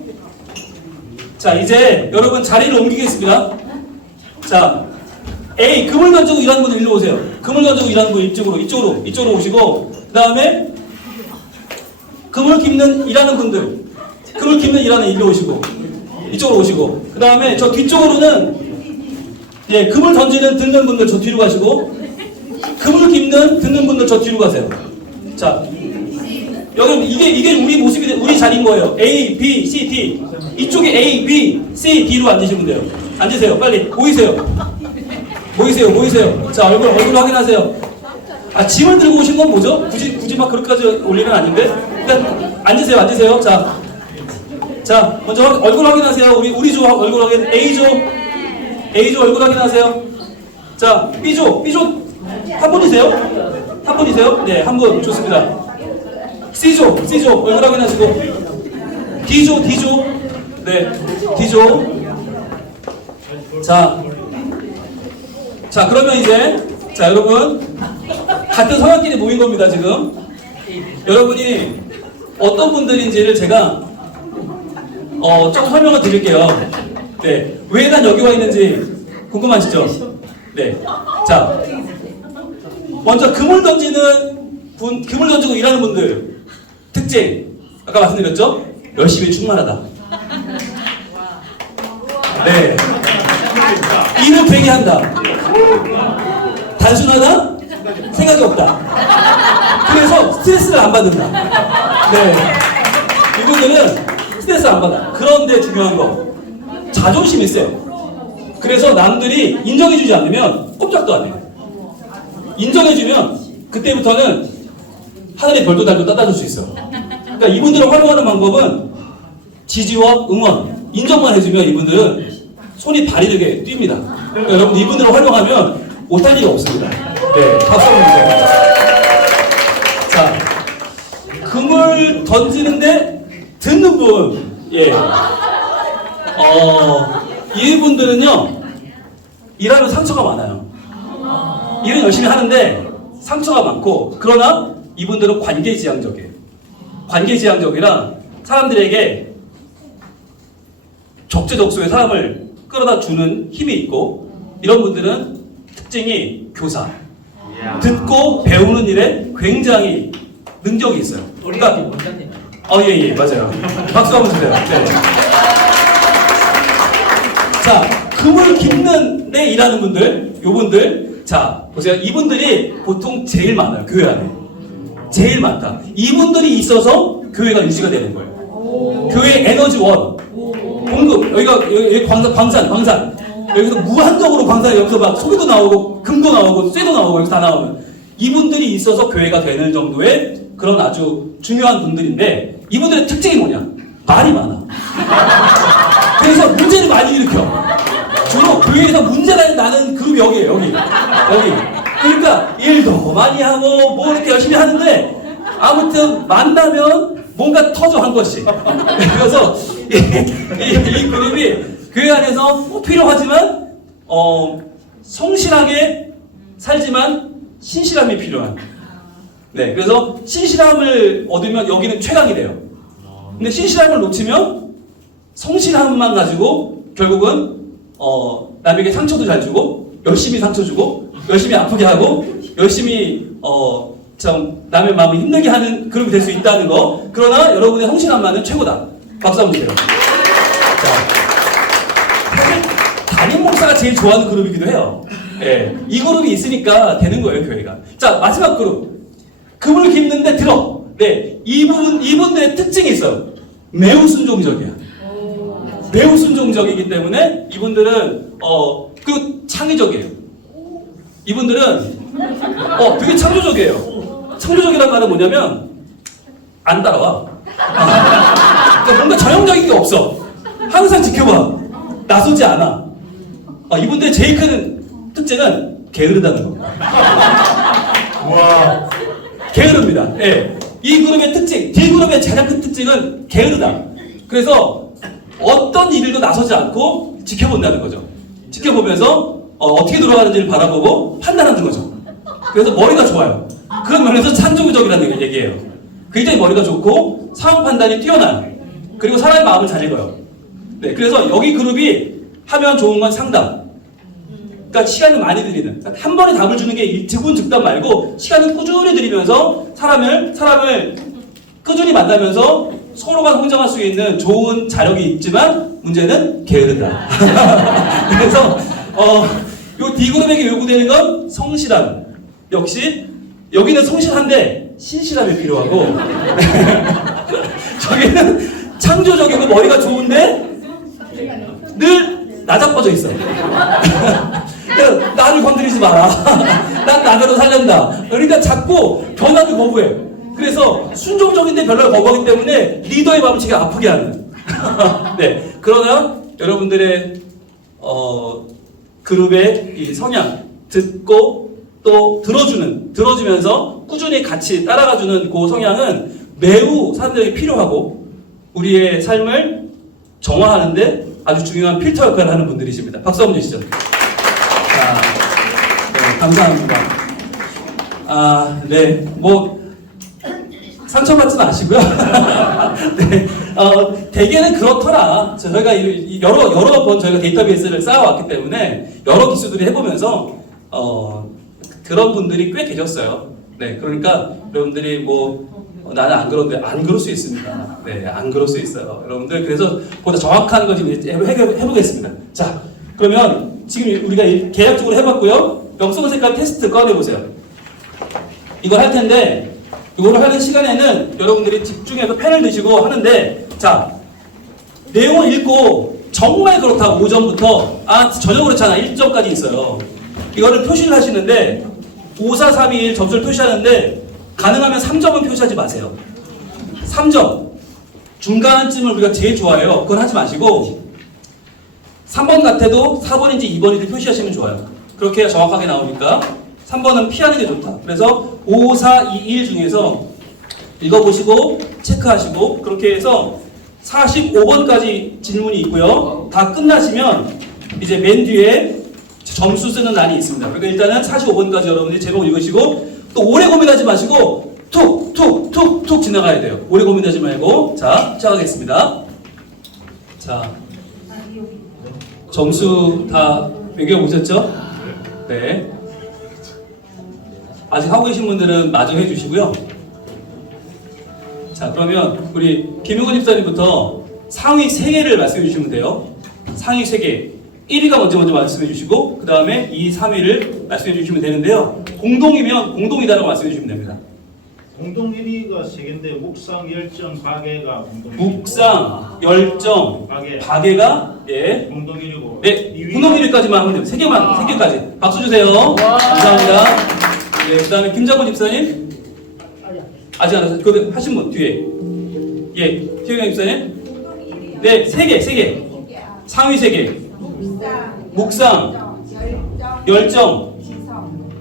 자, 이제 여러분 자리를 옮기겠습니다. 자, A, 금을 던지고 일하는 분들 일로 오세요. 금을 던지고 일하는 분 이쪽으로 오시고, 그 다음에 금을 깁는 일하는 분들, 금을 깁는 일하는 일로 오시고, 이쪽으로 오시고, 그 다음에 저 뒤쪽으로는 예, 금을 던지는 듣는 분들 저 뒤로 가시고, 금을 깁는 듣는 분들 저 뒤로 가세요. 자, 여기 이게 우리 모습이 우리 자리인 거예요. A, B, C, D. 이쪽에 A, B, C, D로 앉으시면 돼요. 앉으세요. 빨리 모이세요. 자, 얼굴 확인하세요. 아, 짐을 들고 오신 건 뭐죠? 굳이 막 그렇게까지 올 일은 아닌데. 일단 앉으세요. 자, 먼저 얼굴 확인하세요. 우리 조 얼굴 확인. A조 얼굴 확인하세요. 자, B조 한 분이세요? 네, 한 분 좋습니다. C조 얼굴 확인하시고, D조 네, D조. 자, 그러면 이제 자, 여러분 같은 성향끼리 모인 겁니다. 지금 여러분이 어떤 분들인지를 제가 조금 설명을 드릴게요. 네, 왜 난 여기 와 있는지 궁금하시죠? 네, 자, 먼저 금을 던지고 일하는 분들 특징 아까 말씀드렸죠? 열심히 충만하다. 네, 일을 되게 한다. 단순하다? 생각이 없다. 그래서 스트레스를 안 받는다. 네, 이분들은 스트레스 안 받아. 그런데 중요한 거 자존심이 있어요. 그래서 남들이 인정해주지 않으면 꼼짝도 안 해요. 인정해주면 그때부터는 하늘의 별도 달도 따다줄 수 있어요. 그러니까 이분들을 활용하는 방법은 지지와 응원, 인정만 해주면 이분들은 손이 발이 되게 뜁니다. 그러니까 여러분 이분들을 활용하면 못할 일이 없습니다. 네, 박수 한번 주세요. 자, 금을 던지는데 듣는 분, 예, 이분들은요 일하면 상처가 많아요. 일은 열심히 하는데 상처가 많고, 그러나 이분들은 관계지향적이에요. 관계지향적이라 사람들에게 적재적소에 사람을 끌어다 주는 힘이 있고, 이런 분들은 특징이 교사, 듣고 배우는 일에 굉장히 능력이 있어요. 그러니까 예, 맞아요. 박수 한번 주세요. 네. 자, 금을 깁는 데 일하는 분들, 요분들, 자, 보세요. 이분들이 보통 제일 많아요. 교회 안에. 제일 많다. 이분들이 있어서 교회가 유지가 되는 거예요. 교회 에너지원, 공급, 여기 광산. 여기서 무한적으로 광산이 여기서 막 소비도 나오고, 금도 나오고, 쇠도 나오고, 여기서 다 나오면. 이분들이 있어서 교회가 되는 정도의 그런 아주 중요한 분들인데, 이분들의 특징이 뭐냐? 말이 많아. 그래서 문제를 많이 일으켜. 주로 교회에서 문제가 나는 그룹이 여기에요, 여기. 그러니까 일도 많이 하고 뭐 이렇게 열심히 하는데, 아무튼 만나면 뭔가 터져 한 것이. 그래서 이 그룹이 교회 안에서 필요하지만 성실하게 살지만 신실함이 필요한. 네, 그래서 신실함을 얻으면 여기는 최강이 돼요. 근데 신실함을 놓치면 성실함만 가지고 결국은 남에게 상처도 잘 주고, 열심히 상처 주고, 열심히 아프게 하고, 열심히 참 남의 마음을 힘들게 하는 그룹이 될 수 있다는 거. 그러나 여러분의 성실함만은 최고다. 박수 한번 주세요. 자, 사실 담임 목사가 제일 좋아하는 그룹이기도 해요. 예, 이 그룹이 있으니까 되는 거예요, 교회가. 자, 마지막 그룹. 그분을 깁는데 들어. 네, 이분들의 특징이 있어요. 매우 순종적이야. 매우 순종적이기 때문에 이분들은 창의적이에요. 이분들은 되게 창조적이에요. 창조적이라는 말은 뭐냐면 안 따라와. 그러니까 뭔가 전형적인 게 없어. 항상 지켜봐. 나서지 않아. 이분들의 제일 큰 특징은 게으르다는 거. 와. 게으릅니다. 예. 이 그룹의 특징, D그룹의 가장 큰 특징은 게으르다. 그래서 어떤 일도 나서지 않고 지켜본다는 거죠. 지켜보면서 어떻게 돌아가는지를 바라보고 판단하는 거죠. 그래서 머리가 좋아요. 그런 면에서 창조적이라는 얘기예요. 굉장히 머리가 좋고 상황 판단이 뛰어나요. 그리고 사람의 마음을 잘 읽어요. 네, 그래서 여기 그룹이 하면 좋은 건 상담. 그러니까 시간을 많이 들이는. 그러니까 한 번에 답을 주는 게 즉분즉답 말고 시간을 꾸준히 들이면서 사람을 꾸준히 만나면서 서로가 성장할 수 있는 좋은 자력이 있지만 문제는 게으르다. 그래서 요 D그룹에게 요구되는 건 성실함. 역시 여기는 성실한데 신실함이 필요하고 저기는 창조적이고 머리가 좋은데 늘 나자빠져 있어. 나를 건드리지 마라. 난 나대로 살련다. 그러니까 자꾸 변화를 거부해. 그래서 순종적인데 변화를 거부하기 때문에 리더의 마음을 되게 아프게 하는. 네. 그러나 여러분들의 그룹의 이 성향 듣고 또 들어주면서 꾸준히 같이 따라가주는 그 성향은 매우 사람들에게 필요하고 우리의 삶을 정화하는데 아주 중요한 필터 역할을 하는 분들이십니다. 박수 한번 주시죠. 자, 네, 감사합니다. 네, 상처받지 마시고요. 네, 대개는 그렇더라. 저희가 여러 번 저희가 데이터베이스를 쌓아왔기 때문에 여러 기수들이 해보면서 그런 분들이 꽤 계셨어요. 네, 그러니까 여러분들이 나는 안 그런데 안 그럴 수 있습니다. 네, 안 그럴 수 있어요. 여러분들 그래서 보다 정확한 거 지금 해보겠습니다. 자, 그러면 지금 우리가 계략적으로 해봤고요. 영성 색깔 테스트 꺼내보세요. 이걸 할 텐데 이거를 하는 시간에는 여러분들이 집중해서 펜을 드시고 하는데 자, 내용을 읽고 정말 그렇다 5점부터 전혀 그렇잖아 1점까지 있어요. 이거를 표시를 하시는데 5, 4, 3, 2, 1 점수를 표시하는데 가능하면 3점은 표시하지 마세요. 3점. 중간쯤을 우리가 제일 좋아해요. 그건 하지 마시고 3번 같아도 4번인지 2번인지 표시하시면 좋아요. 그렇게 해야 정확하게 나오니까 3번은 피하는 게 좋다. 그래서 5, 4, 2, 1 중에서 읽어보시고 체크하시고 그렇게 해서 45번까지 질문이 있고요. 다 끝나시면 이제 맨 뒤에 점수 쓰는欄이 있습니다. 그러니까 일단은 45번까지 여러분들이 제목 읽으시고 또 오래 고민하지 마시고 툭툭툭툭 지나가야 돼요. 오래 고민하지 말고. 자, 시작하겠습니다. 자, 점수 다 매겨보셨죠? 네. 아직 하고 계신 분들은 마저 해주시고요. 자, 그러면 우리 김용건 집사님부터 상위 3개를 말씀해 주시면 돼요. 상위 3개. 1위가 먼저 말씀해 주시고 그 다음에 2, 3위를 말씀해 주시면 되는데요. 공동이면 공동이다라고 말씀해 주시면 됩니다. 공동 1위가 3개인데 묵상, 열정, 박애가 공동 1위고 묵상, 열정, 박애가 예. 공동 1위고 네, 공동 1위까지만 하면 돼요. 3개까지. 박수 주세요. 감사합니다. 예, 그 다음에 김장훈 집사님. 아직 안 하셨어요. 그거 하신 분 뒤에. 예, 김영경 집사님. 네, 3개. 상위 3개. 묵상, 열정,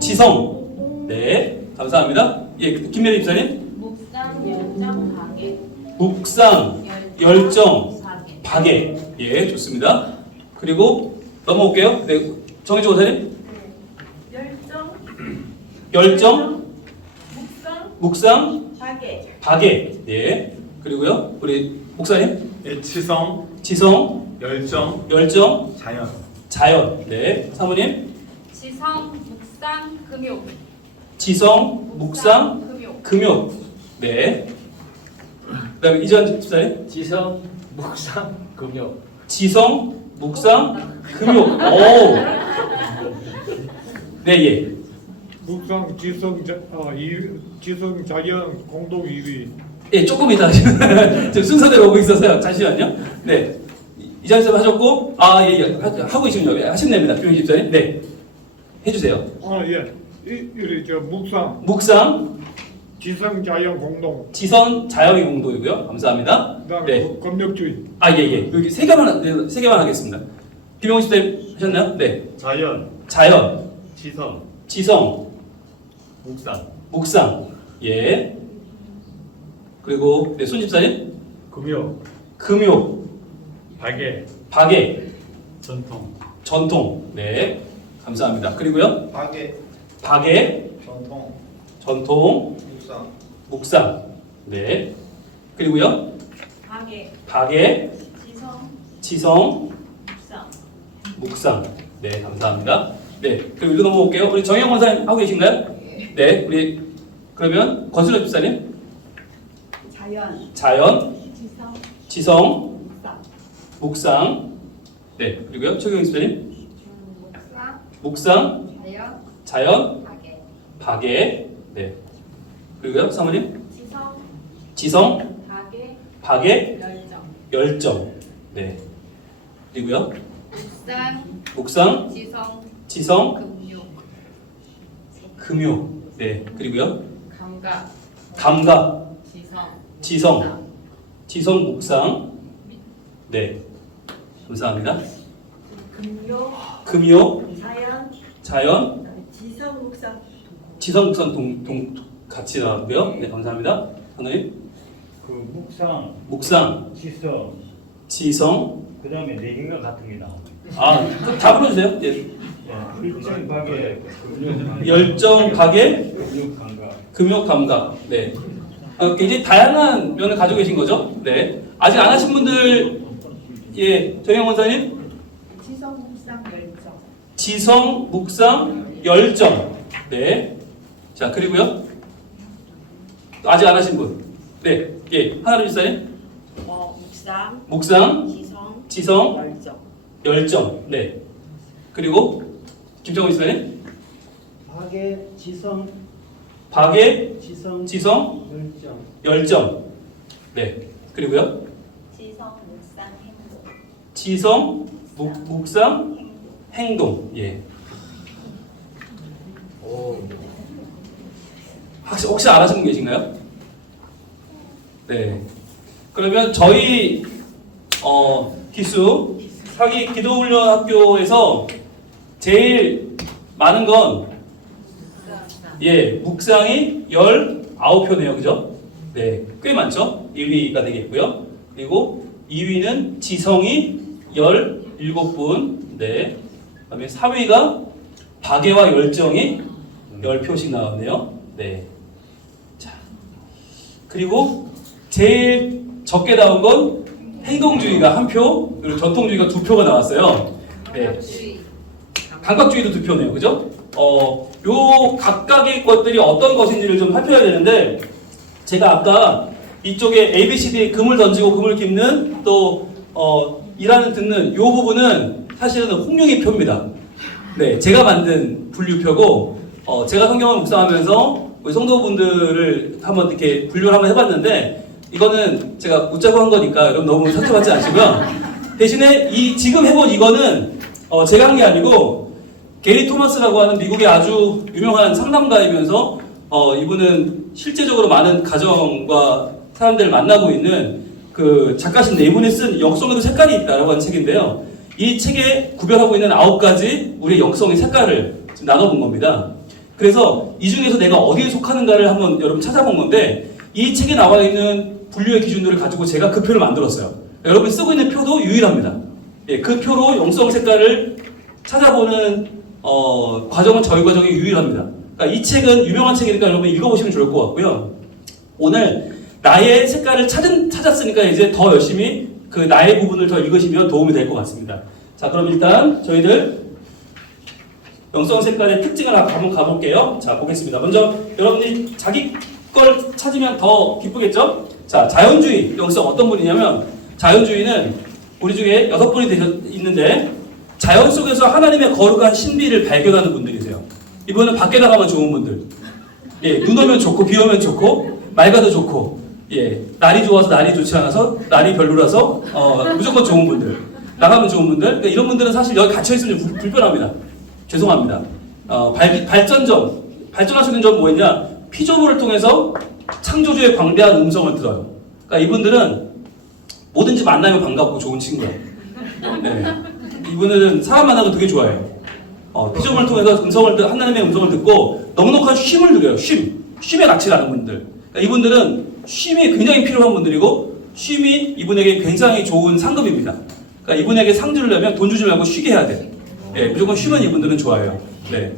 지성. 네, 감사합니다. 예, 김혜리 집사님. 묵상, 열정, 박애. 묵상, 열정, 박애. 예, 좋습니다. 그리고 넘어올게요. 네, 정혜주 원사님. 열정, 묵상, 박애. 예, 그리고요, 우리 목사님. 예, 지성, 열정, 자연. 자연. 네, 사모님. 지성, 묵상, 금욕. 지성, 묵상, 금요. 금요. 네. 그다음에 이전 집사님. 지성, 묵상, 금요. 지성, 묵상, 금요. 오. 네, 예. 묵상, 지성, 자연, 공동 2위. 예, 조금 이따 지금 순서대로 오고 있어서요. 잠시만요. 네. 이전 집사님 하셨고, 아, 예, 예. 하고 계시군요. 하시면 됩니다. 김용희 집사님. 네. 해주세요. 예. 묵상, 묵상, 지성, 자연, 공동. 지선, 자연의 공도이고요. 감사합니다. 그다음에 네. 검역주의. 아, 예, 예. 여기 세 개만 하겠습니다. 김용희 집사님 하셨나요? 네. 자연, 자연, 지성, 지성, 묵상, 묵상. 예. 그리고 네, 손 집사님. 금요, 금요, 박애, 박애, 전통, 전통. 네. 감사합니다. 그리고요. 박애, 박애, 전통, 전통, 묵상, 묵상. 네. 그리고요. 가게. 박애, 지성. 지성, 묵상. 묵상. 네, 감사합니다. 네, 그럼 이거 넘어볼게요. 우리 정영 원사님 하고 계신가요? 네, 우리 그러면 권순호 집사님. 자연. 자연, 지성. 지성, 묵상. 묵상. 네, 그리고요. 최경 집사님. 묵상. 묵상, 자연. 자연, 가게. 박애. 네. 그리고요. 사모님. 지성. 지성, 가게. 박애, 열정. 열정. 네. 그리고요. 묵상. 묵상, 지성. 지성, 금요. 금요. 네. 그리고요. 감각. 감각, 지성. 지성, 지성, 묵상. 네. 감사합니다. 금요. 금요, 자연. 자연, 지성. 묵상. 지성, 묵상 같이 나왔고요. 네, 감사합니다. 하나님. 그 묵상, 묵상, 지성, 지성. 그 다음에 네 개가 같은 게 나옵니다. 아, 그럼 다 불러주세요. 예. 일정 박에 열정, 박애, 근육 감각. 금요, 감각. 네. 굉장히 다양한 면을 가지고 계신 거죠. 네. 아직 안 하신 분들, 예, 정영 원사님. 지성. 묵상. 열정. 지성, 묵상, 열정. 네. 자, 그리고요. 또 아직 안 하신 분. 네. 예, 하나님 집사님. 묵상. 묵상, 지성. 지성, 열정. 열정. 네. 그리고 김정훈 집사님. 박의 지성, 박애, 지성, 지성, 열정. 열정. 네. 그리고요. 지성. 묵상. 행동. 지성, 묵상, 행동. 예. 혹시 안 하신 분 계신가요? 네. 그러면 저희 기수 사기 기도훈련 학교에서 제일 많은 건 예, 묵상이 19표네요. 그죠? 네. 꽤 많죠? 1위가 되겠고요. 그리고 2위는 지성이 17분. 네. 그다음에 4위가 박애와 열정이 10표씩 나왔네요. 네. 자. 그리고 제일 적게 나온 건 행동주의가 1표, 그리고 전통주의가 2표가 나왔어요. 네. 감각주의도 2표네요. 그죠? 요 각각의 것들이 어떤 것인지를 좀 살펴야 되는데, 제가 아까 이쪽에 ABCD 금을 던지고 금을 깁는 또 일하는 듣는 요 부분은 사실은 홍룡의 표입니다. 네, 제가 만든 분류표고, 제가 성경을 묵상하면서 우리 성도분들을 한번 이렇게 분류를 한번 해봤는데, 이거는 제가 웃자고 한 거니까 여러분 너무 상처받지 않으시고요. 대신에 지금 해본 이거는 제가 한 게 아니고 게리 토마스라고 하는 미국의 아주 유명한 상담가이면서 이분은 실제적으로 많은 가정과 사람들을 만나고 있는 그 작가신데, 이분이 쓴 영성에도 색깔이 있다라고 하는 책인데요. 이 책에 구별하고 있는 9가지 우리의 영성의 색깔을 지금 나눠본 겁니다. 그래서 이 중에서 내가 어디에 속하는가를 한번 여러분 찾아본 건데, 이 책에 나와 있는 분류의 기준들을 가지고 제가 그 표를 만들었어요. 여러분이 쓰고 있는 표도 유일합니다. 예, 그 표로 영성 색깔을 찾아보는 과정은 저희 과정이 유일합니다. 그러니까 이 책은 유명한 책이니까 여러분 읽어보시면 좋을 것 같고요. 오늘 나의 색깔을 찾았으니까 이제 더 열심히 그 나의 부분을 더 읽으시면 도움이 될 것 같습니다. 자, 그럼 일단 저희들 영성 색깔의 특징을 한번 가볼게요. 자, 보겠습니다. 먼저 여러분들이 자기 걸 찾으면 더 기쁘겠죠? 자, 자연주의 영성 어떤 분이냐면 자연주의는 우리 중에 6분이 있는데 자연 속에서 하나님의 거룩한 신비를 발견하는 분들이세요. 이분은 밖에 나가면 좋은 분들. 예, 눈 오면 좋고 비 오면 좋고 맑아도 좋고 예, 날이 좋아서 날이 좋지 않아서 날이 별로라서 무조건 좋은 분들. 나가면 좋은 분들. 그러니까 이런 분들은 사실 여기 갇혀 있으면 좀 불편합니다. 죄송합니다. 발전할 수 있는 점은 뭐였냐? 피조물을 통해서 창조주의 광대한 음성을 들어요. 그러니까 이분들은 뭐든지 만나면 반갑고 좋은 친구예요. 네. 이분은 사람 만나는 거 되게 좋아해요. 피조물을 통해서 하나님의 음성을 듣고 넉넉한 쉼을 누려요. 쉼의 가치를 아는 분들. 그러니까 이분들은 쉼이 굉장히 필요한 분들이고 쉼이 이분에게 굉장히 좋은 상급입니다. 그러니까 이분에게 상 주려면 돈 주지 말고 쉬게 해야 돼. 네, 무조건 쉬면 이분들은 좋아요. 네.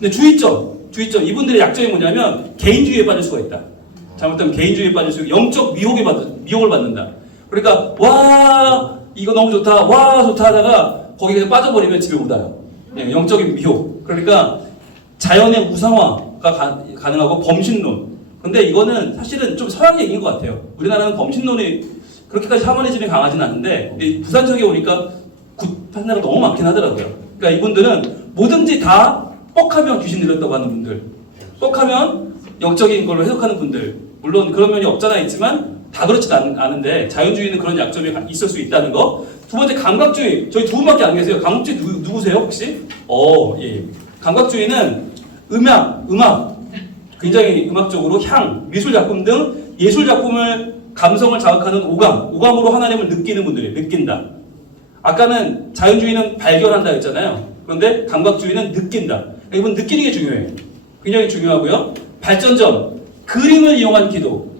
근데 주의점. 이분들의 약점이 뭐냐면 개인주의에 빠질 수가 있다. 잘못하면 개인주의에 빠질 수 있고 영적 미혹을 받는다. 그러니까 와 이거 너무 좋다. 와 좋다 하다가 거기에 빠져버리면 집에 못 와요. 네, 영적인 미혹. 그러니까 자연의 우상화가 가능하고 범신론. 근데 이거는 사실은 좀 서양 얘기인 것 같아요. 우리나라는 범신론이 그렇게까지 샤머니즘이 강하진 않은데 부산 지역에 오니까 굿판사가 너무 많긴 하더라고요. 그러니까 이분들은 뭐든지 다 뻑하면 귀신 들렸다고 하는 분들, 뻑하면 영적인 걸로 해석하는 분들, 물론 그런 면이 없잖아 있지만 다 그렇지 않은데 자연주의는 그런 약점이 있을 수 있다는 거. 두 번째 감각주의. 저희 두 분밖에 안 계세요. 감각주의 누구세요 혹시? 예. 감각주의는 음악, 굉장히 음악적으로 향, 미술 작품 등 예술 작품을 감성을 자극하는 오감으로 하나님을 느끼는 분들이 느낀다. 아까는 자연주의는 발견한다 했잖아요. 그런데 감각주의는 느낀다. 이건 느끼는 게 중요해요. 굉장히 중요하고요. 발전점, 그림을 이용한 기도.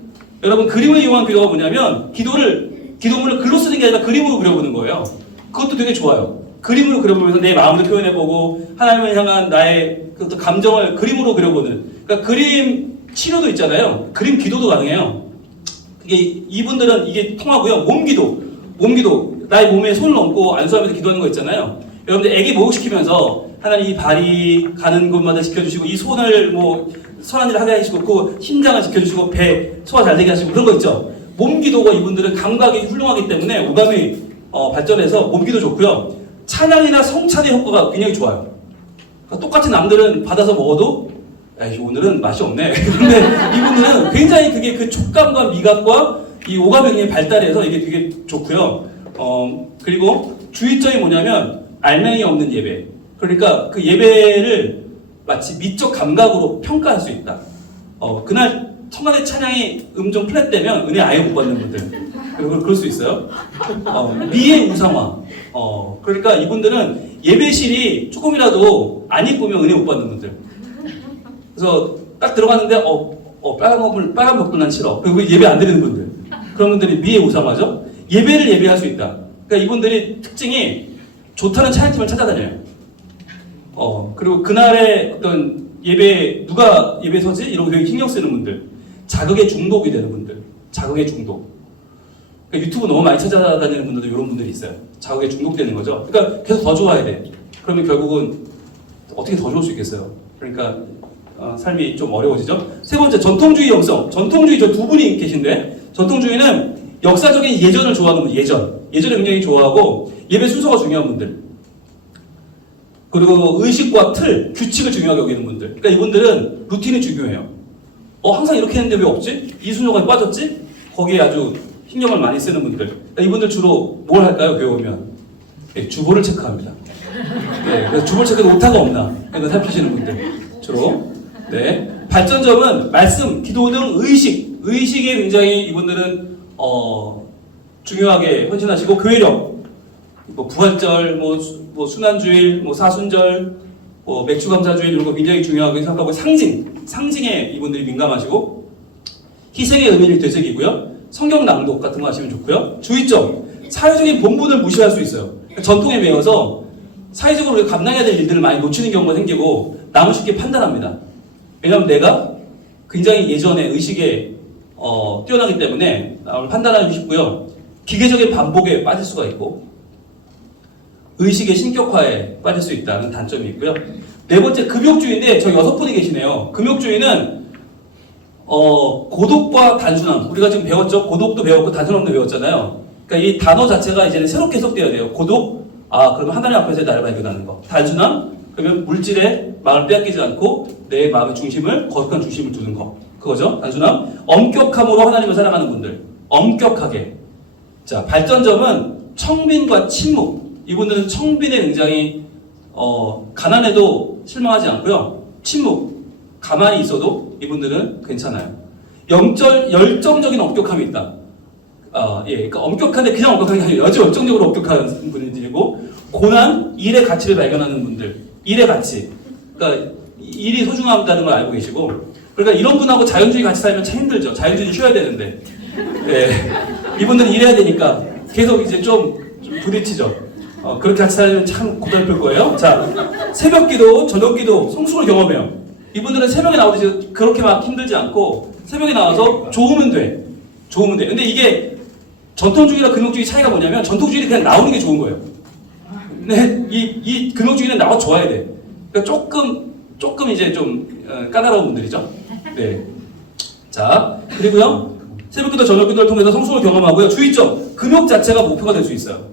여러분 그림을 이용한 기도가 뭐냐면 기도문을 글로 쓰는 게 아니라 그림으로 그려보는 거예요. 그것도 되게 좋아요. 그림으로 그려보면서 내 마음도 표현해보고 하나님을 향한 나의 그 감정을 그림으로 그려보는. 그러니까 그림 치료도 있잖아요. 그림 기도도 가능해요. 이분들은 이게 통하고요. 몸기도. 나의 몸에 손을 얹고 안수하면서 기도하는 거 있잖아요. 여러분들 애기 목욕시키면서 하나님 이 발이 가는 곳마다 지켜주시고 이 손을 선한 일을 하게 하시고 그 심장을 지켜주시고 배 소화 잘 되게 하시고 그런 거 있죠. 몸기도가 이분들은 감각이 훌륭하기 때문에 오감이 발전해서 몸기도 좋고요. 찬양이나 성찬의 효과가 굉장히 좋아요. 그러니까 똑같이 남들은 받아서 먹어도 에이, 오늘은 맛이 없네. 근데 이분들은 굉장히 그게 그 촉감과 미각과 이 오감의 굉장히 발달해서 이게 되게 좋고요. 그리고 주의점이 뭐냐면 알맹이 없는 예배. 그러니까 그 예배를 마치 미적 감각으로 평가할 수 있다. 그날 청와대 찬양이 음정 플랫되면 은혜 아예 못 받는 분들. 그럴 수 있어요. 미의 우상화. 그러니까 이분들은 예배실이 조금이라도 안 이쁘면 은혜 못 받는 분들. 그래서 딱 들어갔는데 빨간 벽돌 난 싫어. 그리고 예배 안 드리는 분들. 그런 분들이 미의 우상화죠. 예배를 예배할 수 있다. 그러니까 이분들이 특징이 좋다는 찬양팀을 찾아다녀요. 그리고 그날의 어떤 누가 예배 서지? 이런 거 되게 신경 쓰는 분들. 자극에 중독이 되는 분들. 자극에 중독. 그러니까 유튜브 너무 많이 찾아다니는 분들도 이런 분들이 있어요. 자극에 중독되는 거죠. 그러니까 계속 더 좋아야 돼. 그러면 결국은 어떻게 더 좋을 수 있겠어요. 그러니까 삶이 좀 어려워지죠. 세 번째, 전통주의 영성. 전통주의 저 두 분이 계신데 전통주의는 역사적인 예전을 좋아하는 분들. 예전을 굉장히 좋아하고 예배 순서가 중요한 분들. 그리고 의식과 틀, 규칙을 중요하게 여기는 분들. 그러니까 이분들은 루틴이 중요해요. 항상 이렇게 했는데 왜 없지? 이 순서가 빠졌지? 거기에 아주 신경을 많이 쓰는 분들. 그러니까 이분들 주로 뭘 할까요? 교회 오면? 네, 주보를 체크합니다. 네, 그래서 주보를 체크해도 오타가 없나? 이거 살피시는 분들. 주로. 네. 발전점은 말씀, 기도 등 의식에 굉장히 이분들은 중요하게 헌신하시고 교회력, 부활절, 순환주일, 사순절, 맥주감사주일 이런 거 굉장히 중요하게 생각하고 상징에 이분들이 민감하시고 희생의 의미를 되새기고요. 성경 낭독 같은 거 하시면 좋고요. 주의점, 사회적인 본분을 무시할 수 있어요. 전통에 매여서 사회적으로 우리가 감당해야 될 일들을 많이 놓치는 경우가 생기고 남을 쉽게 판단합니다. 왜냐하면 내가 굉장히 예전에 의식에 뛰어나기 때문에 남을 판단하기 쉽고요. 기계적인 반복에 빠질 수가 있고 의식의 신격화에 빠질 수 있다는 단점이 있고요. 네 번째 금욕주의인데 저기 6분이 계시네요. 금욕주의는 고독과 단순함. 우리가 지금 배웠죠? 고독도 배웠고 단순함도 배웠잖아요. 그러니까 이 단어 자체가 이제는 새롭게 해석돼야 돼요. 고독, 그러면 하나님 앞에서 나를 발견하는 거. 단순함, 그러면 물질에 마음을 빼앗기지 않고 내 마음의 중심을, 거룩한 중심을 두는 거. 그거죠? 단순함. 엄격함으로 하나님을 사랑하는 분들. 엄격하게. 자, 발전점은 청빈과 침묵. 이분들은 청빈에 굉장히 가난해도 실망하지 않고요. 침묵. 가만히 있어도 이분들은 괜찮아요. 열정적인 엄격함이 있다. 그러니까 엄격한데 그냥 엄격한 게 아니라 아주 열정적으로 엄격한 분들이고, 고난, 일의 가치를 발견하는 분들. 일의 가치. 그러니까 일이 소중하다는 걸 알고 계시고, 그러니까 이런 분하고 자연주의 같이 살면 참 힘들죠. 자연주의 쉬어야 되는데. 이분들은 일해야 되니까 계속 이제 좀 부딪히죠. 그렇게 같이 살면 참 고달플 거예요. 자, 새벽 기도, 저녁 기도, 성숙을 경험해요. 이분들은 새벽에 나오듯이 그렇게 막 힘들지 않고 새벽에 나와서 좋으면 돼. 좋으면 돼. 근데 이게 전통주의랑 금욕주의 차이가 뭐냐면 전통주의는 그냥 나오는 게 좋은 거예요. 근데 이 금욕주의는 나와 좋아야 돼. 그러니까 조금 이제 좀 까다로운 분들이죠. 네. 자, 그리고요. 새벽기도, 저녁기도를 통해서 성숙을 경험하고요. 주의점, 금욕 자체가 목표가 될 수 있어요.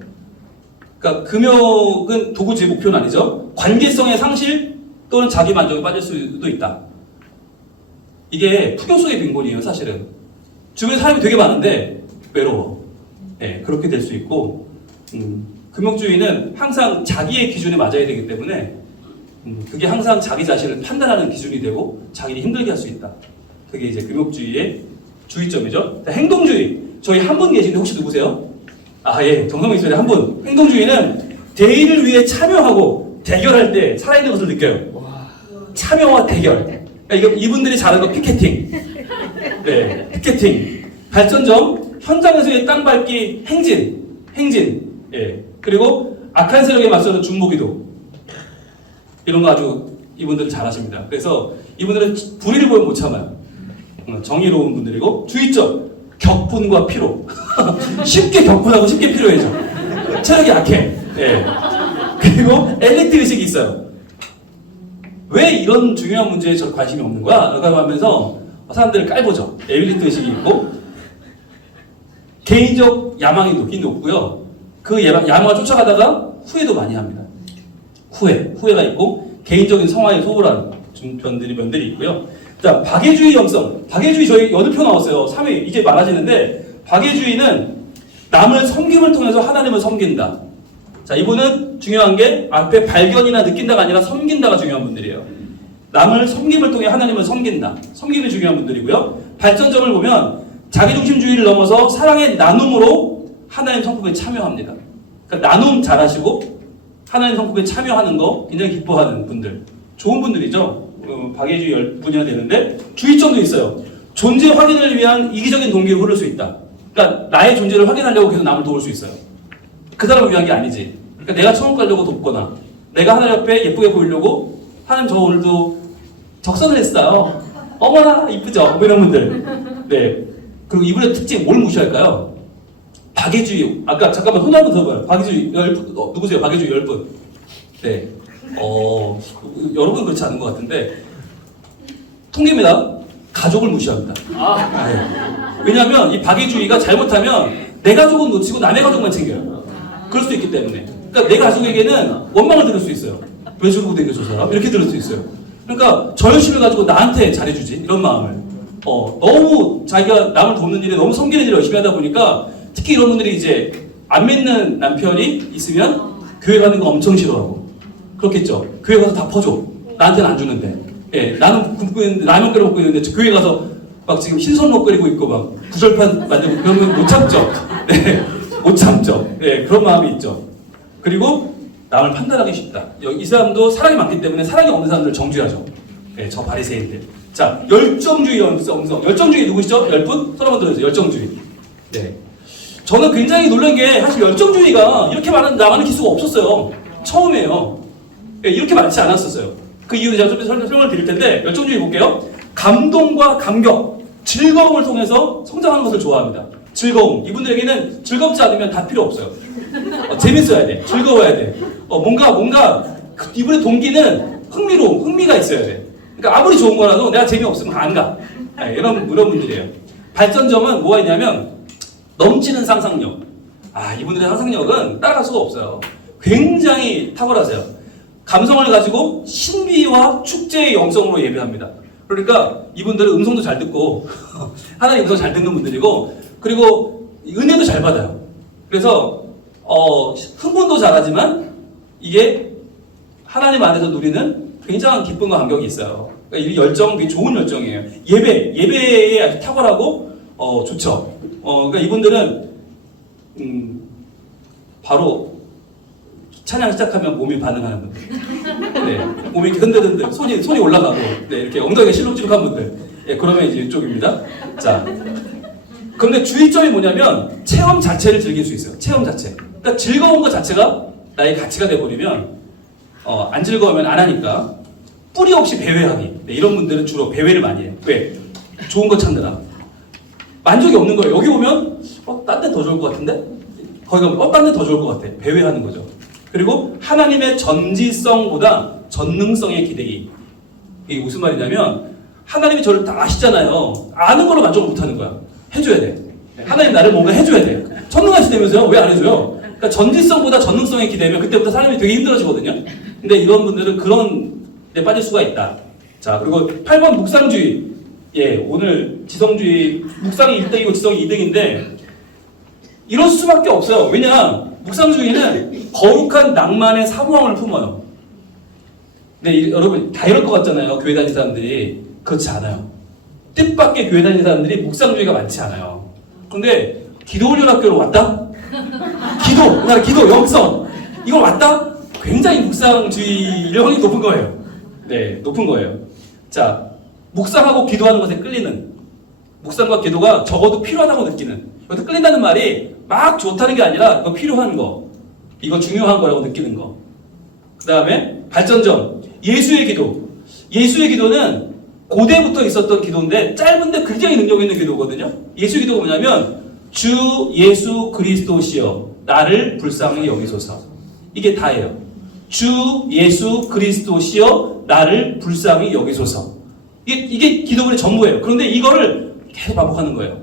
그러니까 금욕은 도구지 목표는 아니죠. 관계성의 상실 또는 자기 만족에 빠질 수도 있다. 이게 풍요 속의 빈곤이에요, 사실은. 주변에 사람이 되게 많은데 외로워. 네, 그렇게 될 수 있고, 금욕주의는 항상 자기의 기준에 맞아야 되기 때문에 그게 항상 자기 자신을 판단하는 기준이 되고 자기를 힘들게 할 수 있다. 그게 이제 금욕주의의 주의점이죠. 행동주의. 저희 한 분 계신데 혹시 누구세요? 예. 정성민 있어요. 한 분. 행동주의는 대의를 위해 참여하고 대결할 때 살아있는 것을 느껴요. 참여와 대결. 그러니까 이분들이 잘하는 거 피켓팅. 네. 피켓팅. 발전점. 현장에서의 땅밟기 행진. 예. 그리고 악한 세력에 맞서는 중보기도. 이런 거 아주 이분들은 잘하십니다. 그래서 이분들은 불의를 보면 못 참아요. 정의로운 분들이고, 주의점, 격분과 피로. 쉽게 격분하고 쉽게 피로해져. 체력이 약해. 네. 그리고 엘리트 의식이 있어요. 왜 이런 중요한 문제에 저 관심이 없는 거야? 라고 하면서 사람들을 깔보죠. 엘리트 의식이 있고, 개인적 야망이 높고요. 그 야망을 쫓아가다가 후회도 많이 합니다. 후회가 있고, 개인적인 성화에 소홀한 면들이 있고요. 자, 박애주의 영성. 박애주의 저희 8표 나왔어요. 3위. 이제 많아지는데, 박애주의는 남을 섬김을 통해서 하나님을 섬긴다. 자, 이분은 중요한 게 앞에 발견이나 느낀다가 아니라 섬긴다가 중요한 분들이에요. 남을 섬김을 통해 하나님을 섬긴다. 섬김이 중요한 분들이고요. 발전점을 보면 자기중심주의를 넘어서 사랑의 나눔으로 하나님 성품에 참여합니다. 그러니까 나눔 잘하시고 하나님 성품에 참여하는 거 굉장히 기뻐하는 분들. 좋은 분들이죠. 박애주의 10분이나 되는데 주의점도 있어요. 존재 확인을 위한 이기적인 동기로 흐를 수 있다. 그러니까 나의 존재를 확인하려고 계속 남을 도울 수 있어요. 그 사람을 위한 게 아니지. 그러니까 내가 천국 가려고 돕거나 내가 하나님 앞에 예쁘게 보이려고 하나님 저 오늘도 적선을 했어요. 어머나 이쁘죠? 뭐 이런 분들. 네. 그리고 이분의 특징 뭘 무시할까요? 박애주의. 아까 잠깐만 손 한번 들어봐요. 박애주의 10분. 누구세요? 박애주의 10분. 네. 여러분 그렇지 않은 것 같은데 통계입니다. 가족을 무시합니다. 네. 왜냐하면 이 박애주의가 잘못하면 내 가족은 놓치고 남의 가족만 챙겨요. 그럴 수도 있기 때문에. 그러니까 내 가족에게는 원망을 들을 수 있어요. 왜 저러고 댕겨 저 사람? 이렇게 들을 수 있어요. 그러니까 저 열심을 가지고 나한테 잘해주지 이런 마음을. 너무 자기가 남을 돕는 일에 너무 섬기는 일을 열심히 하다 보니까 특히 이런 분들이 이제 안 믿는 남편이 있으면 교회 가는 거 엄청 싫어하고 그렇겠죠. 교회 가서 다 퍼줘. 나한테는 안 주는데. 예, 나는 굶고 있는데 라면 끓여 먹고 있는데 교회 가서 막 지금 신선로 끓이고 있고 막 구절판 만들고 그러면 못 참죠. 네, 못 참죠. 네, 그런 마음이 있죠. 그리고 남을 판단하기 쉽다. 이 사람도 사랑이 많기 때문에 사랑이 없는 사람들을 정죄하죠. 네, 저 바리새인들. 자, 열정주의 영성. 열정주의 누구시죠? 10분? 손 한번 들어주세요. 열정주의. 네. 저는 굉장히 놀란 게 사실 열정주의가 이렇게 나가는 기수가 없었어요. 처음이에요. 네, 이렇게 많지 않았었어요. 그 이유는 제가 좀 설명을 드릴 텐데 열정주의 볼게요. 감동과 감격, 즐거움을 통해서 성장하는 것을 좋아합니다. 즐거움. 이분들에게는 즐겁지 않으면 다 필요 없어요. 재밌어야 돼. 즐거워야 돼. 뭔가 이분의 동기는 흥미가 있어야 돼. 그러니까 아무리 좋은 거라도 내가 재미없으면 안 가. 네, 이런 분들이에요. 발전점은 뭐가 있냐면 넘치는 상상력. 이분들의 상상력은 따라갈 수가 없어요. 굉장히 탁월하세요. 감성을 가지고 신비와 축제의 영성으로 예배합니다. 그러니까 이분들은 음성도 잘 듣고 하나님 음성 잘 듣는 분들이고 그리고 은혜도 잘 받아요. 그래서 흥분도 잘하지만 이게 하나님 안에서 누리는 굉장한 기쁨과 감격이 있어요. 그러니까 이 열정이 좋은 열정이에요. 예배에 아주 탁월하고 좋죠. 그러니까 이분들은 바로 찬양 시작하면 몸이 반응하는 분들. 네, 몸이 이렇게 흔들흔들, 손이 올라가고, 네, 이렇게 엉덩이가 실룩실룩한 분들. 네, 그러면 이제 이쪽입니다. 자. 그런데 주의점이 뭐냐면, 체험 자체를 즐길 수 있어요. 체험 자체. 그러니까 즐거운 것 자체가 나의 가치가 돼버리면, 안 즐거우면 안 하니까, 뿌리 없이 배회하기. 네, 이런 분들은 주로 배회를 많이 해요. 왜? 좋은 거 찾느라. 만족이 없는 거예요. 여기 오면, 딴 데 더 좋을 것 같은데? 거기 가면, 딴 데 더 좋을 것 같아. 배회하는 거죠. 그리고 하나님의 전지성보다 전능성의 기대기. 이게 무슨 말이냐면 하나님이 저를 다 아시잖아요. 아는 걸로 만족을 못하는 거야. 해줘야 돼. 하나님 나를 뭔가 해줘야 돼. 전능하시다면서요? 왜 안 해줘요? 그러니까 전지성보다 전능성에 기대면 그때부터 사람이 되게 힘들어지거든요. 근데 이런 분들은 그런 데 빠질 수가 있다. 자, 그리고 8번 묵상주의. 예, 오늘 지성주의, 묵상이 1등이고 지성이 2등인데 이럴 수밖에 없어요. 왜냐? 묵상주의는 거룩한 낭만의 사모함을 품어요. 네, 여러분 다 이럴 것 같잖아요. 교회 다니는 사람들이. 그렇지 않아요. 뜻밖의 교회 다니는 사람들이 묵상주의가 많지 않아요. 근데 기도훈련학교로 왔다? 기도, 영성 이걸 왔다? 굉장히 묵상주의의 확률이 높은 거예요. 네, 높은 거예요. 자, 묵상하고 기도하는 것에 끌리는 묵상과 기도가 적어도 필요하다고 느끼는 여기서 끌린다는 말이 막 좋다는 게 아니라 이거 필요한 거 이거 중요한 거라고 느끼는 거. 그 다음에 발전점 예수의 기도. 예수의 기도는 고대부터 있었던 기도인데 짧은데 굉장히 능력 있는 기도거든요. 예수의 기도가 뭐냐면 주 예수 그리스도시여 나를 불쌍히 여기소서. 이게 다예요. 주 예수 그리스도시여 나를 불쌍히 여기소서. 이게 기도문의 전부예요. 그런데 이거를 계속 반복하는 거예요.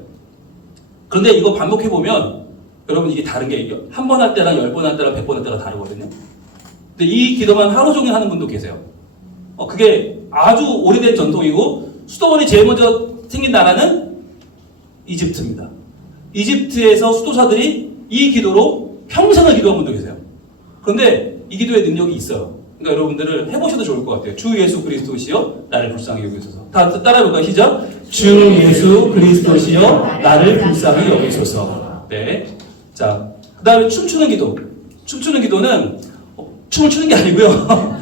그런데 이거 반복해보면 여러분 이게 다른 게 한 번 할 때랑 10번 할 때랑 100번 할 때가 다르거든요. 근데 이 기도만 하루 종일 하는 분도 계세요. 그게 아주 오래된 전통이고 수도원이 제일 먼저 생긴 나라는 이집트입니다. 이집트에서 수도사들이 이 기도로 평생을 기도한 분도 계세요. 그런데 이 기도의 능력이 있어요. 그러니까 여러분들은 해보셔도 좋을 것 같아요. 주 예수 그리스도시여 나를 불쌍히 여기소서. 다 따라해볼까요? 시작. 주 예수 그리스도시여 나를 불쌍히 여기소서. 네. 자, 그 다음에 춤추는 기도. 춤추는 기도는 춤을 추는 게 아니고요.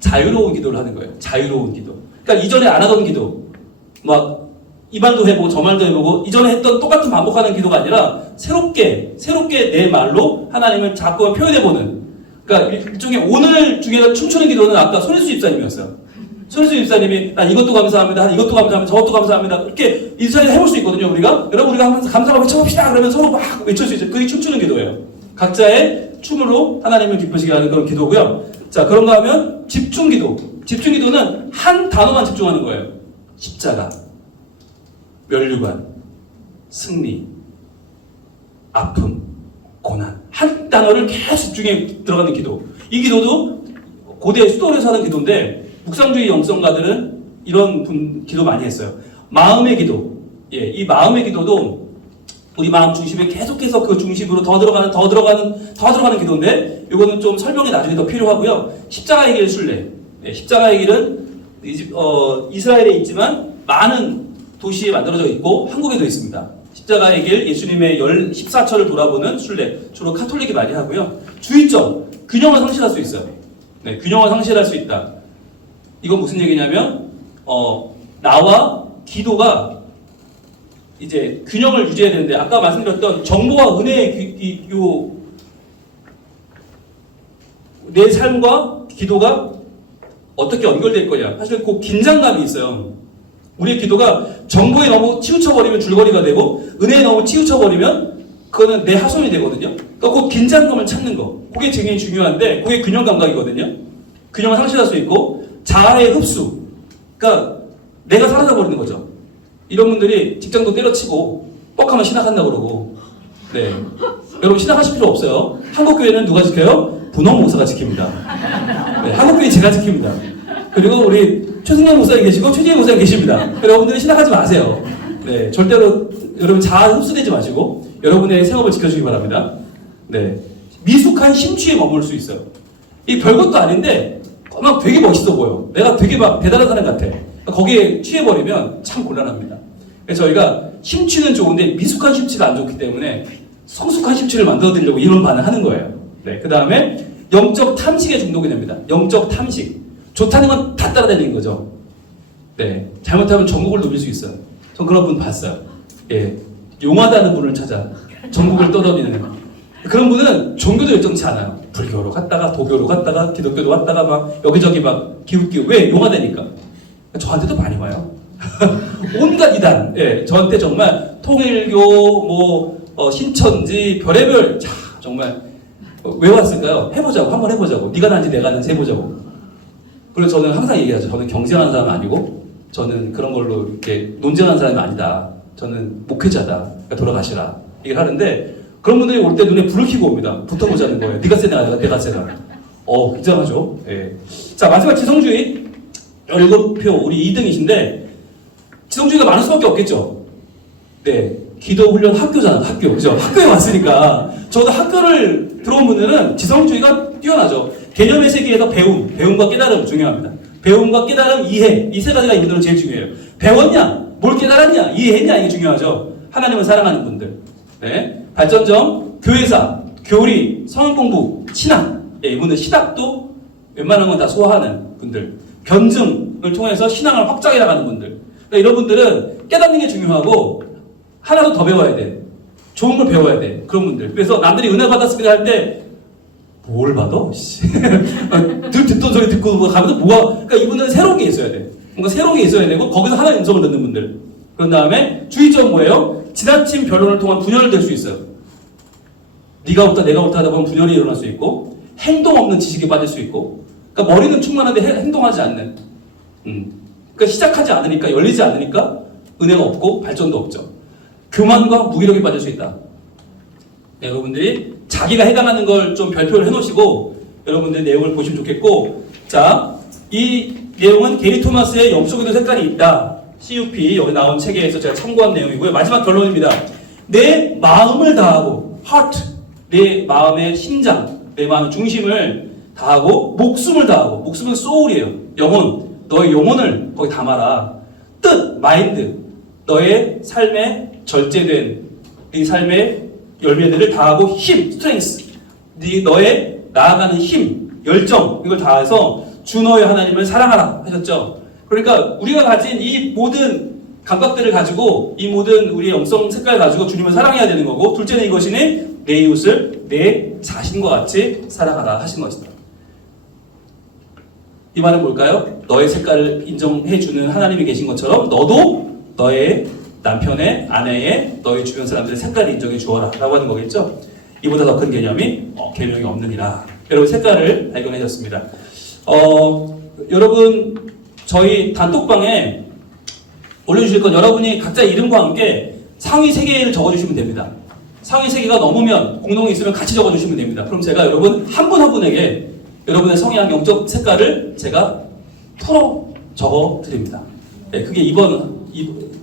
자유로운 기도를 하는 거예요. 자유로운 기도. 그러니까 이전에 안 하던 기도. 막 이 말도 해보고 저 말도 해보고 이전에 했던 똑같은 반복하는 기도가 아니라 새롭게 내 말로 하나님을 자꾸 표현해보는. 그러니까 일종의 오늘 중에 춤추는 기도는 아까 손혜수 집사님이었어요. 손혜수 집사님이 난 이것도 감사합니다. 이것도 감사합니다. 저것도 감사합니다. 이렇게 이 사이에 해볼 수 있거든요. 우리가 여러분 우리가 하면서 감사하고 외쳐봅시다. 그러면 서로 막 외칠 수 있어요. 그게 춤추는 기도예요. 각자의 춤으로 하나님을 기쁘시게 하는 그런 기도고요. 자, 그런가 하면 집중 기도. 집중 기도는 한 단어만 집중하는 거예요. 십자가, 면류관, 승리, 아픔, 고난. 한 단어를 계속 집중해 들어가는 기도. 이 기도도 고대 수도원에서 하는 기도인데 묵상주의 영성가들은 이런 기도 많이 했어요. 마음의 기도. 예, 이 마음의 기도도 우리 마음 중심에 계속해서 그 중심으로 더 들어가는 기도인데 이거는 좀 설명이 나중에 더 필요하고요. 십자가의 길 순례. 네, 십자가의 길은 이스라엘에 있지만 많은 도시에 만들어져 있고 한국에도 있습니다. 십자가의 길, 예수님의 14처를 돌아보는 순례. 주로 카톨릭이 많이 하고요. 주의점, 균형을 상실할 수 있어요. 네, 균형을 상실할 수 있다. 이건 무슨 얘기냐면 나와 기도가 이제 균형을 유지해야 되는데 아까 말씀드렸던 정보와 은혜의 내 삶과 기도가 어떻게 연결될 거냐. 사실 그 긴장감이 있어요. 우리의 기도가 정보에 너무 치우쳐버리면 줄거리가 되고 은혜에 너무 치우쳐버리면 그거는 내 하소연이 되거든요. 그러니까 그 긴장감을 찾는 거. 그게 굉장히 중요한데 그게 균형 감각이거든요. 균형을 상실할 수 있고 자아의 흡수. 그러니까 내가 사라져 버리는 거죠. 이런 분들이 직장도 때려치고 뻑하면 신학한다 그러고. 네. 여러분 신학하실 필요 없어요. 한국교회는 누가 지켜요? 분홍 목사가 지킵니다. 네, 한국교회 제가 지킵니다. 그리고 우리 최승현 목사님 계시고 최지혜 목사님 계십니다. 여러분들이 신학하지 마세요. 네, 절대로 여러분 자아 흡수되지 마시고 여러분의 생업을 지켜주기 바랍니다. 네, 미숙한 심취에 머물 수 있어요. 이 별것도 아닌데 막 되게 멋있어 보여. 내가 되게 막 대단한 사람 같아. 거기에 취해버리면 참 곤란합니다. 그래서 저희가 심취는 좋은데 미숙한 심취가 안 좋기 때문에 성숙한 심취를 만들어드리려고 이런 반을 하는 거예요. 네, 그 다음에 영적 탐식에 중독이 됩니다. 영적 탐식. 좋다는 건 다 따라다니는 거죠. 네, 잘못하면 전국을 누빌 수 있어요. 전 그런 분 봤어요. 예, 용하다는 분을 찾아 전국을 떠다니는 그런 분은 종교도 열정치 않아요. 불교로 갔다가 도교로 갔다가 기독교로 갔다가 막 여기저기 막 기웃기웃. 왜? 용하다니까. 저한테도 많이 와요. 온갖 이단. 예, 저한테 정말 통일교 신천지 별의별 자 정말 왜 왔을까요? 해보자고 한번 해보자고. 네가 난지 내가 난지 해보자고. 그래서 저는 항상 얘기하죠. 저는 경쟁하는 사람은 아니고 저는 그런 걸로 이렇게 논쟁하는 사람이 아니다. 저는 목회자다. 그러니까 돌아가시라. 얘기를 하는데 그런 분들이 올 때 눈에 불을 켜고 옵니다. 붙어보자는 거예요. 네가 세다, 내가 세다. 굉장하죠. 예. 자, 마지막 지성주의 17표 우리 2등이신데 지성주의가 많을 수밖에 없겠죠. 네, 기도 훈련 학교잖아. 학교, 그죠? 학교에 왔으니까 저도 학교를 들어온 분들은 지성주의가 뛰어나죠. 개념의 세계에서 배움과 깨달음 중요합니다. 배움과 깨달음, 이해 이 세 가지가 이분들은 제일 중요해요. 배웠냐, 뭘 깨달았냐, 이해했냐 이게 중요하죠. 하나님을 사랑하는 분들. 네, 발전점, 교회사, 교리, 성인공부, 신학. 예, 이분들 신학도 웬만한 건 다 소화하는 분들. 변증을 통해서 신앙을 확장해 나가는 분들. 그러니까 이런 분들은 깨닫는 게 중요하고 하나도 더 배워야 돼. 좋은 걸 배워야 돼. 그런 분들. 그래서 남들이 은혜 받았습니다 할 때 뭘 받아? 듣던 소리 듣고 가면서 그러니까 이분들은 새로운 게 있어야 돼. 뭔가 새로운 게 있어야 되고 거기서 하나의 음성을 듣는 분들. 그런 다음에 주의점 뭐예요? 지나친 변론을 통한 분열을 될 수 있어요. 네가 옳다 내가 옳다 하다 보면 분열이 일어날 수 있고 행동 없는 지식에 빠질 수 있고 그러니까 머리는 충만한데 행동하지 않는 그러니까 시작하지 않으니까 열리지 않으니까 은혜가 없고 발전도 없죠. 교만과 무기력에 빠질 수 있다. 네, 여러분들이 자기가 해당하는 걸 좀 별표를 해놓으시고 여러분들 내용을 보시면 좋겠고 자, 이 내용은 게리 토마스의 영적인 색깔이 있다. CUP 여기 나온 책에서 제가 참고한 내용이고요. 마지막 결론입니다. 내 마음을 다하고 heart, 내 마음의 심장, 내 마음의 중심을 다하고 목숨을 다하고 목숨은 soul이에요. 영혼, 너의 영혼을 거기 담아라. 뜻, 마인드, 너의 삶에 절제된 네 삶의 열매들을 다하고 힘, 스트렝스, 너의 나아가는 힘, 열정 이걸 다해서 주 너의 하나님을 사랑하라 하셨죠. 그러니까 우리가 가진 이 모든 감각들을 가지고 이 모든 우리의 영성 색깔을 가지고 주님을 사랑해야 되는 거고 둘째는 이것이니 내 이웃을 내 자신과 같이 사랑하라 하신 것이다. 이 말은 뭘까요? 너의 색깔을 인정해주는 하나님이 계신 것처럼 너도 너의 남편의, 아내의, 너의 주변 사람들의 색깔을 인정해 주어라 라고 하는 거겠죠? 이보다 더 큰 개념이 계명이 없느니라. 여러분 색깔을 발견해줬습니다. 여러분 저희 단톡방에 올려주실 건 여러분이 각자 이름과 함께 상위 3개를 적어주시면 됩니다. 상위 3개가 넘으면 공동이 있으면 같이 적어주시면 됩니다. 그럼 제가 여러분 한 분 한 분에게 여러분의 성향 영적 색깔을 제가 풀어 적어드립니다. 네, 그게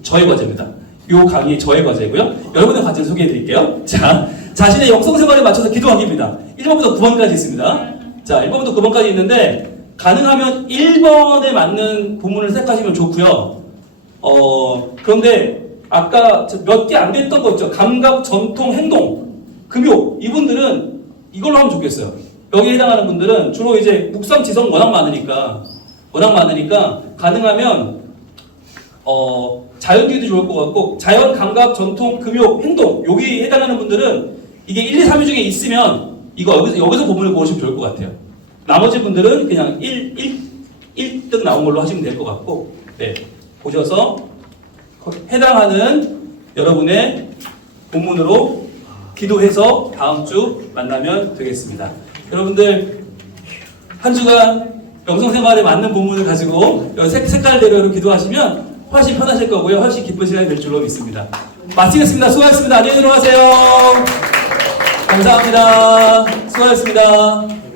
저의 과제입니다. 이 강의 저의 과제고요. 여러분의 과제를 소개해드릴게요. 자, 자신의 영성생활에 맞춰서 기도하기입니다. 1번부터 9번까지 있습니다. 자, 1번부터 9번까지 있는데 가능하면 1번에 맞는 본문을 선택하시면 좋고요. 그런데 아까 몇 개 안 됐던 거 있죠. 감각, 전통, 행동, 금욕. 이분들은 이걸로 하면 좋겠어요. 여기에 해당하는 분들은 주로 이제 묵상, 지성 워낙 많으니까 가능하면 자연주의도 좋을 것 같고 자연, 감각, 전통, 금욕, 행동 여기 해당하는 분들은 이게 1, 2, 3위 중에 있으면 이거 여기서 본문을 고르시면 좋을 것 같아요. 나머지 분들은 그냥 1등 나온 걸로 하시면 될 것 같고 네, 보셔서 해당하는 여러분의 본문으로 기도해서 다음 주 만나면 되겠습니다. 여러분들 한 주간 영성생활에 맞는 본문을 가지고 색깔대로 기도하시면 훨씬 편하실 거고요. 훨씬 기쁜 시간이 될 줄로 믿습니다. 마치겠습니다. 수고하셨습니다. 안녕히 들어가세요. 감사합니다. 수고하셨습니다.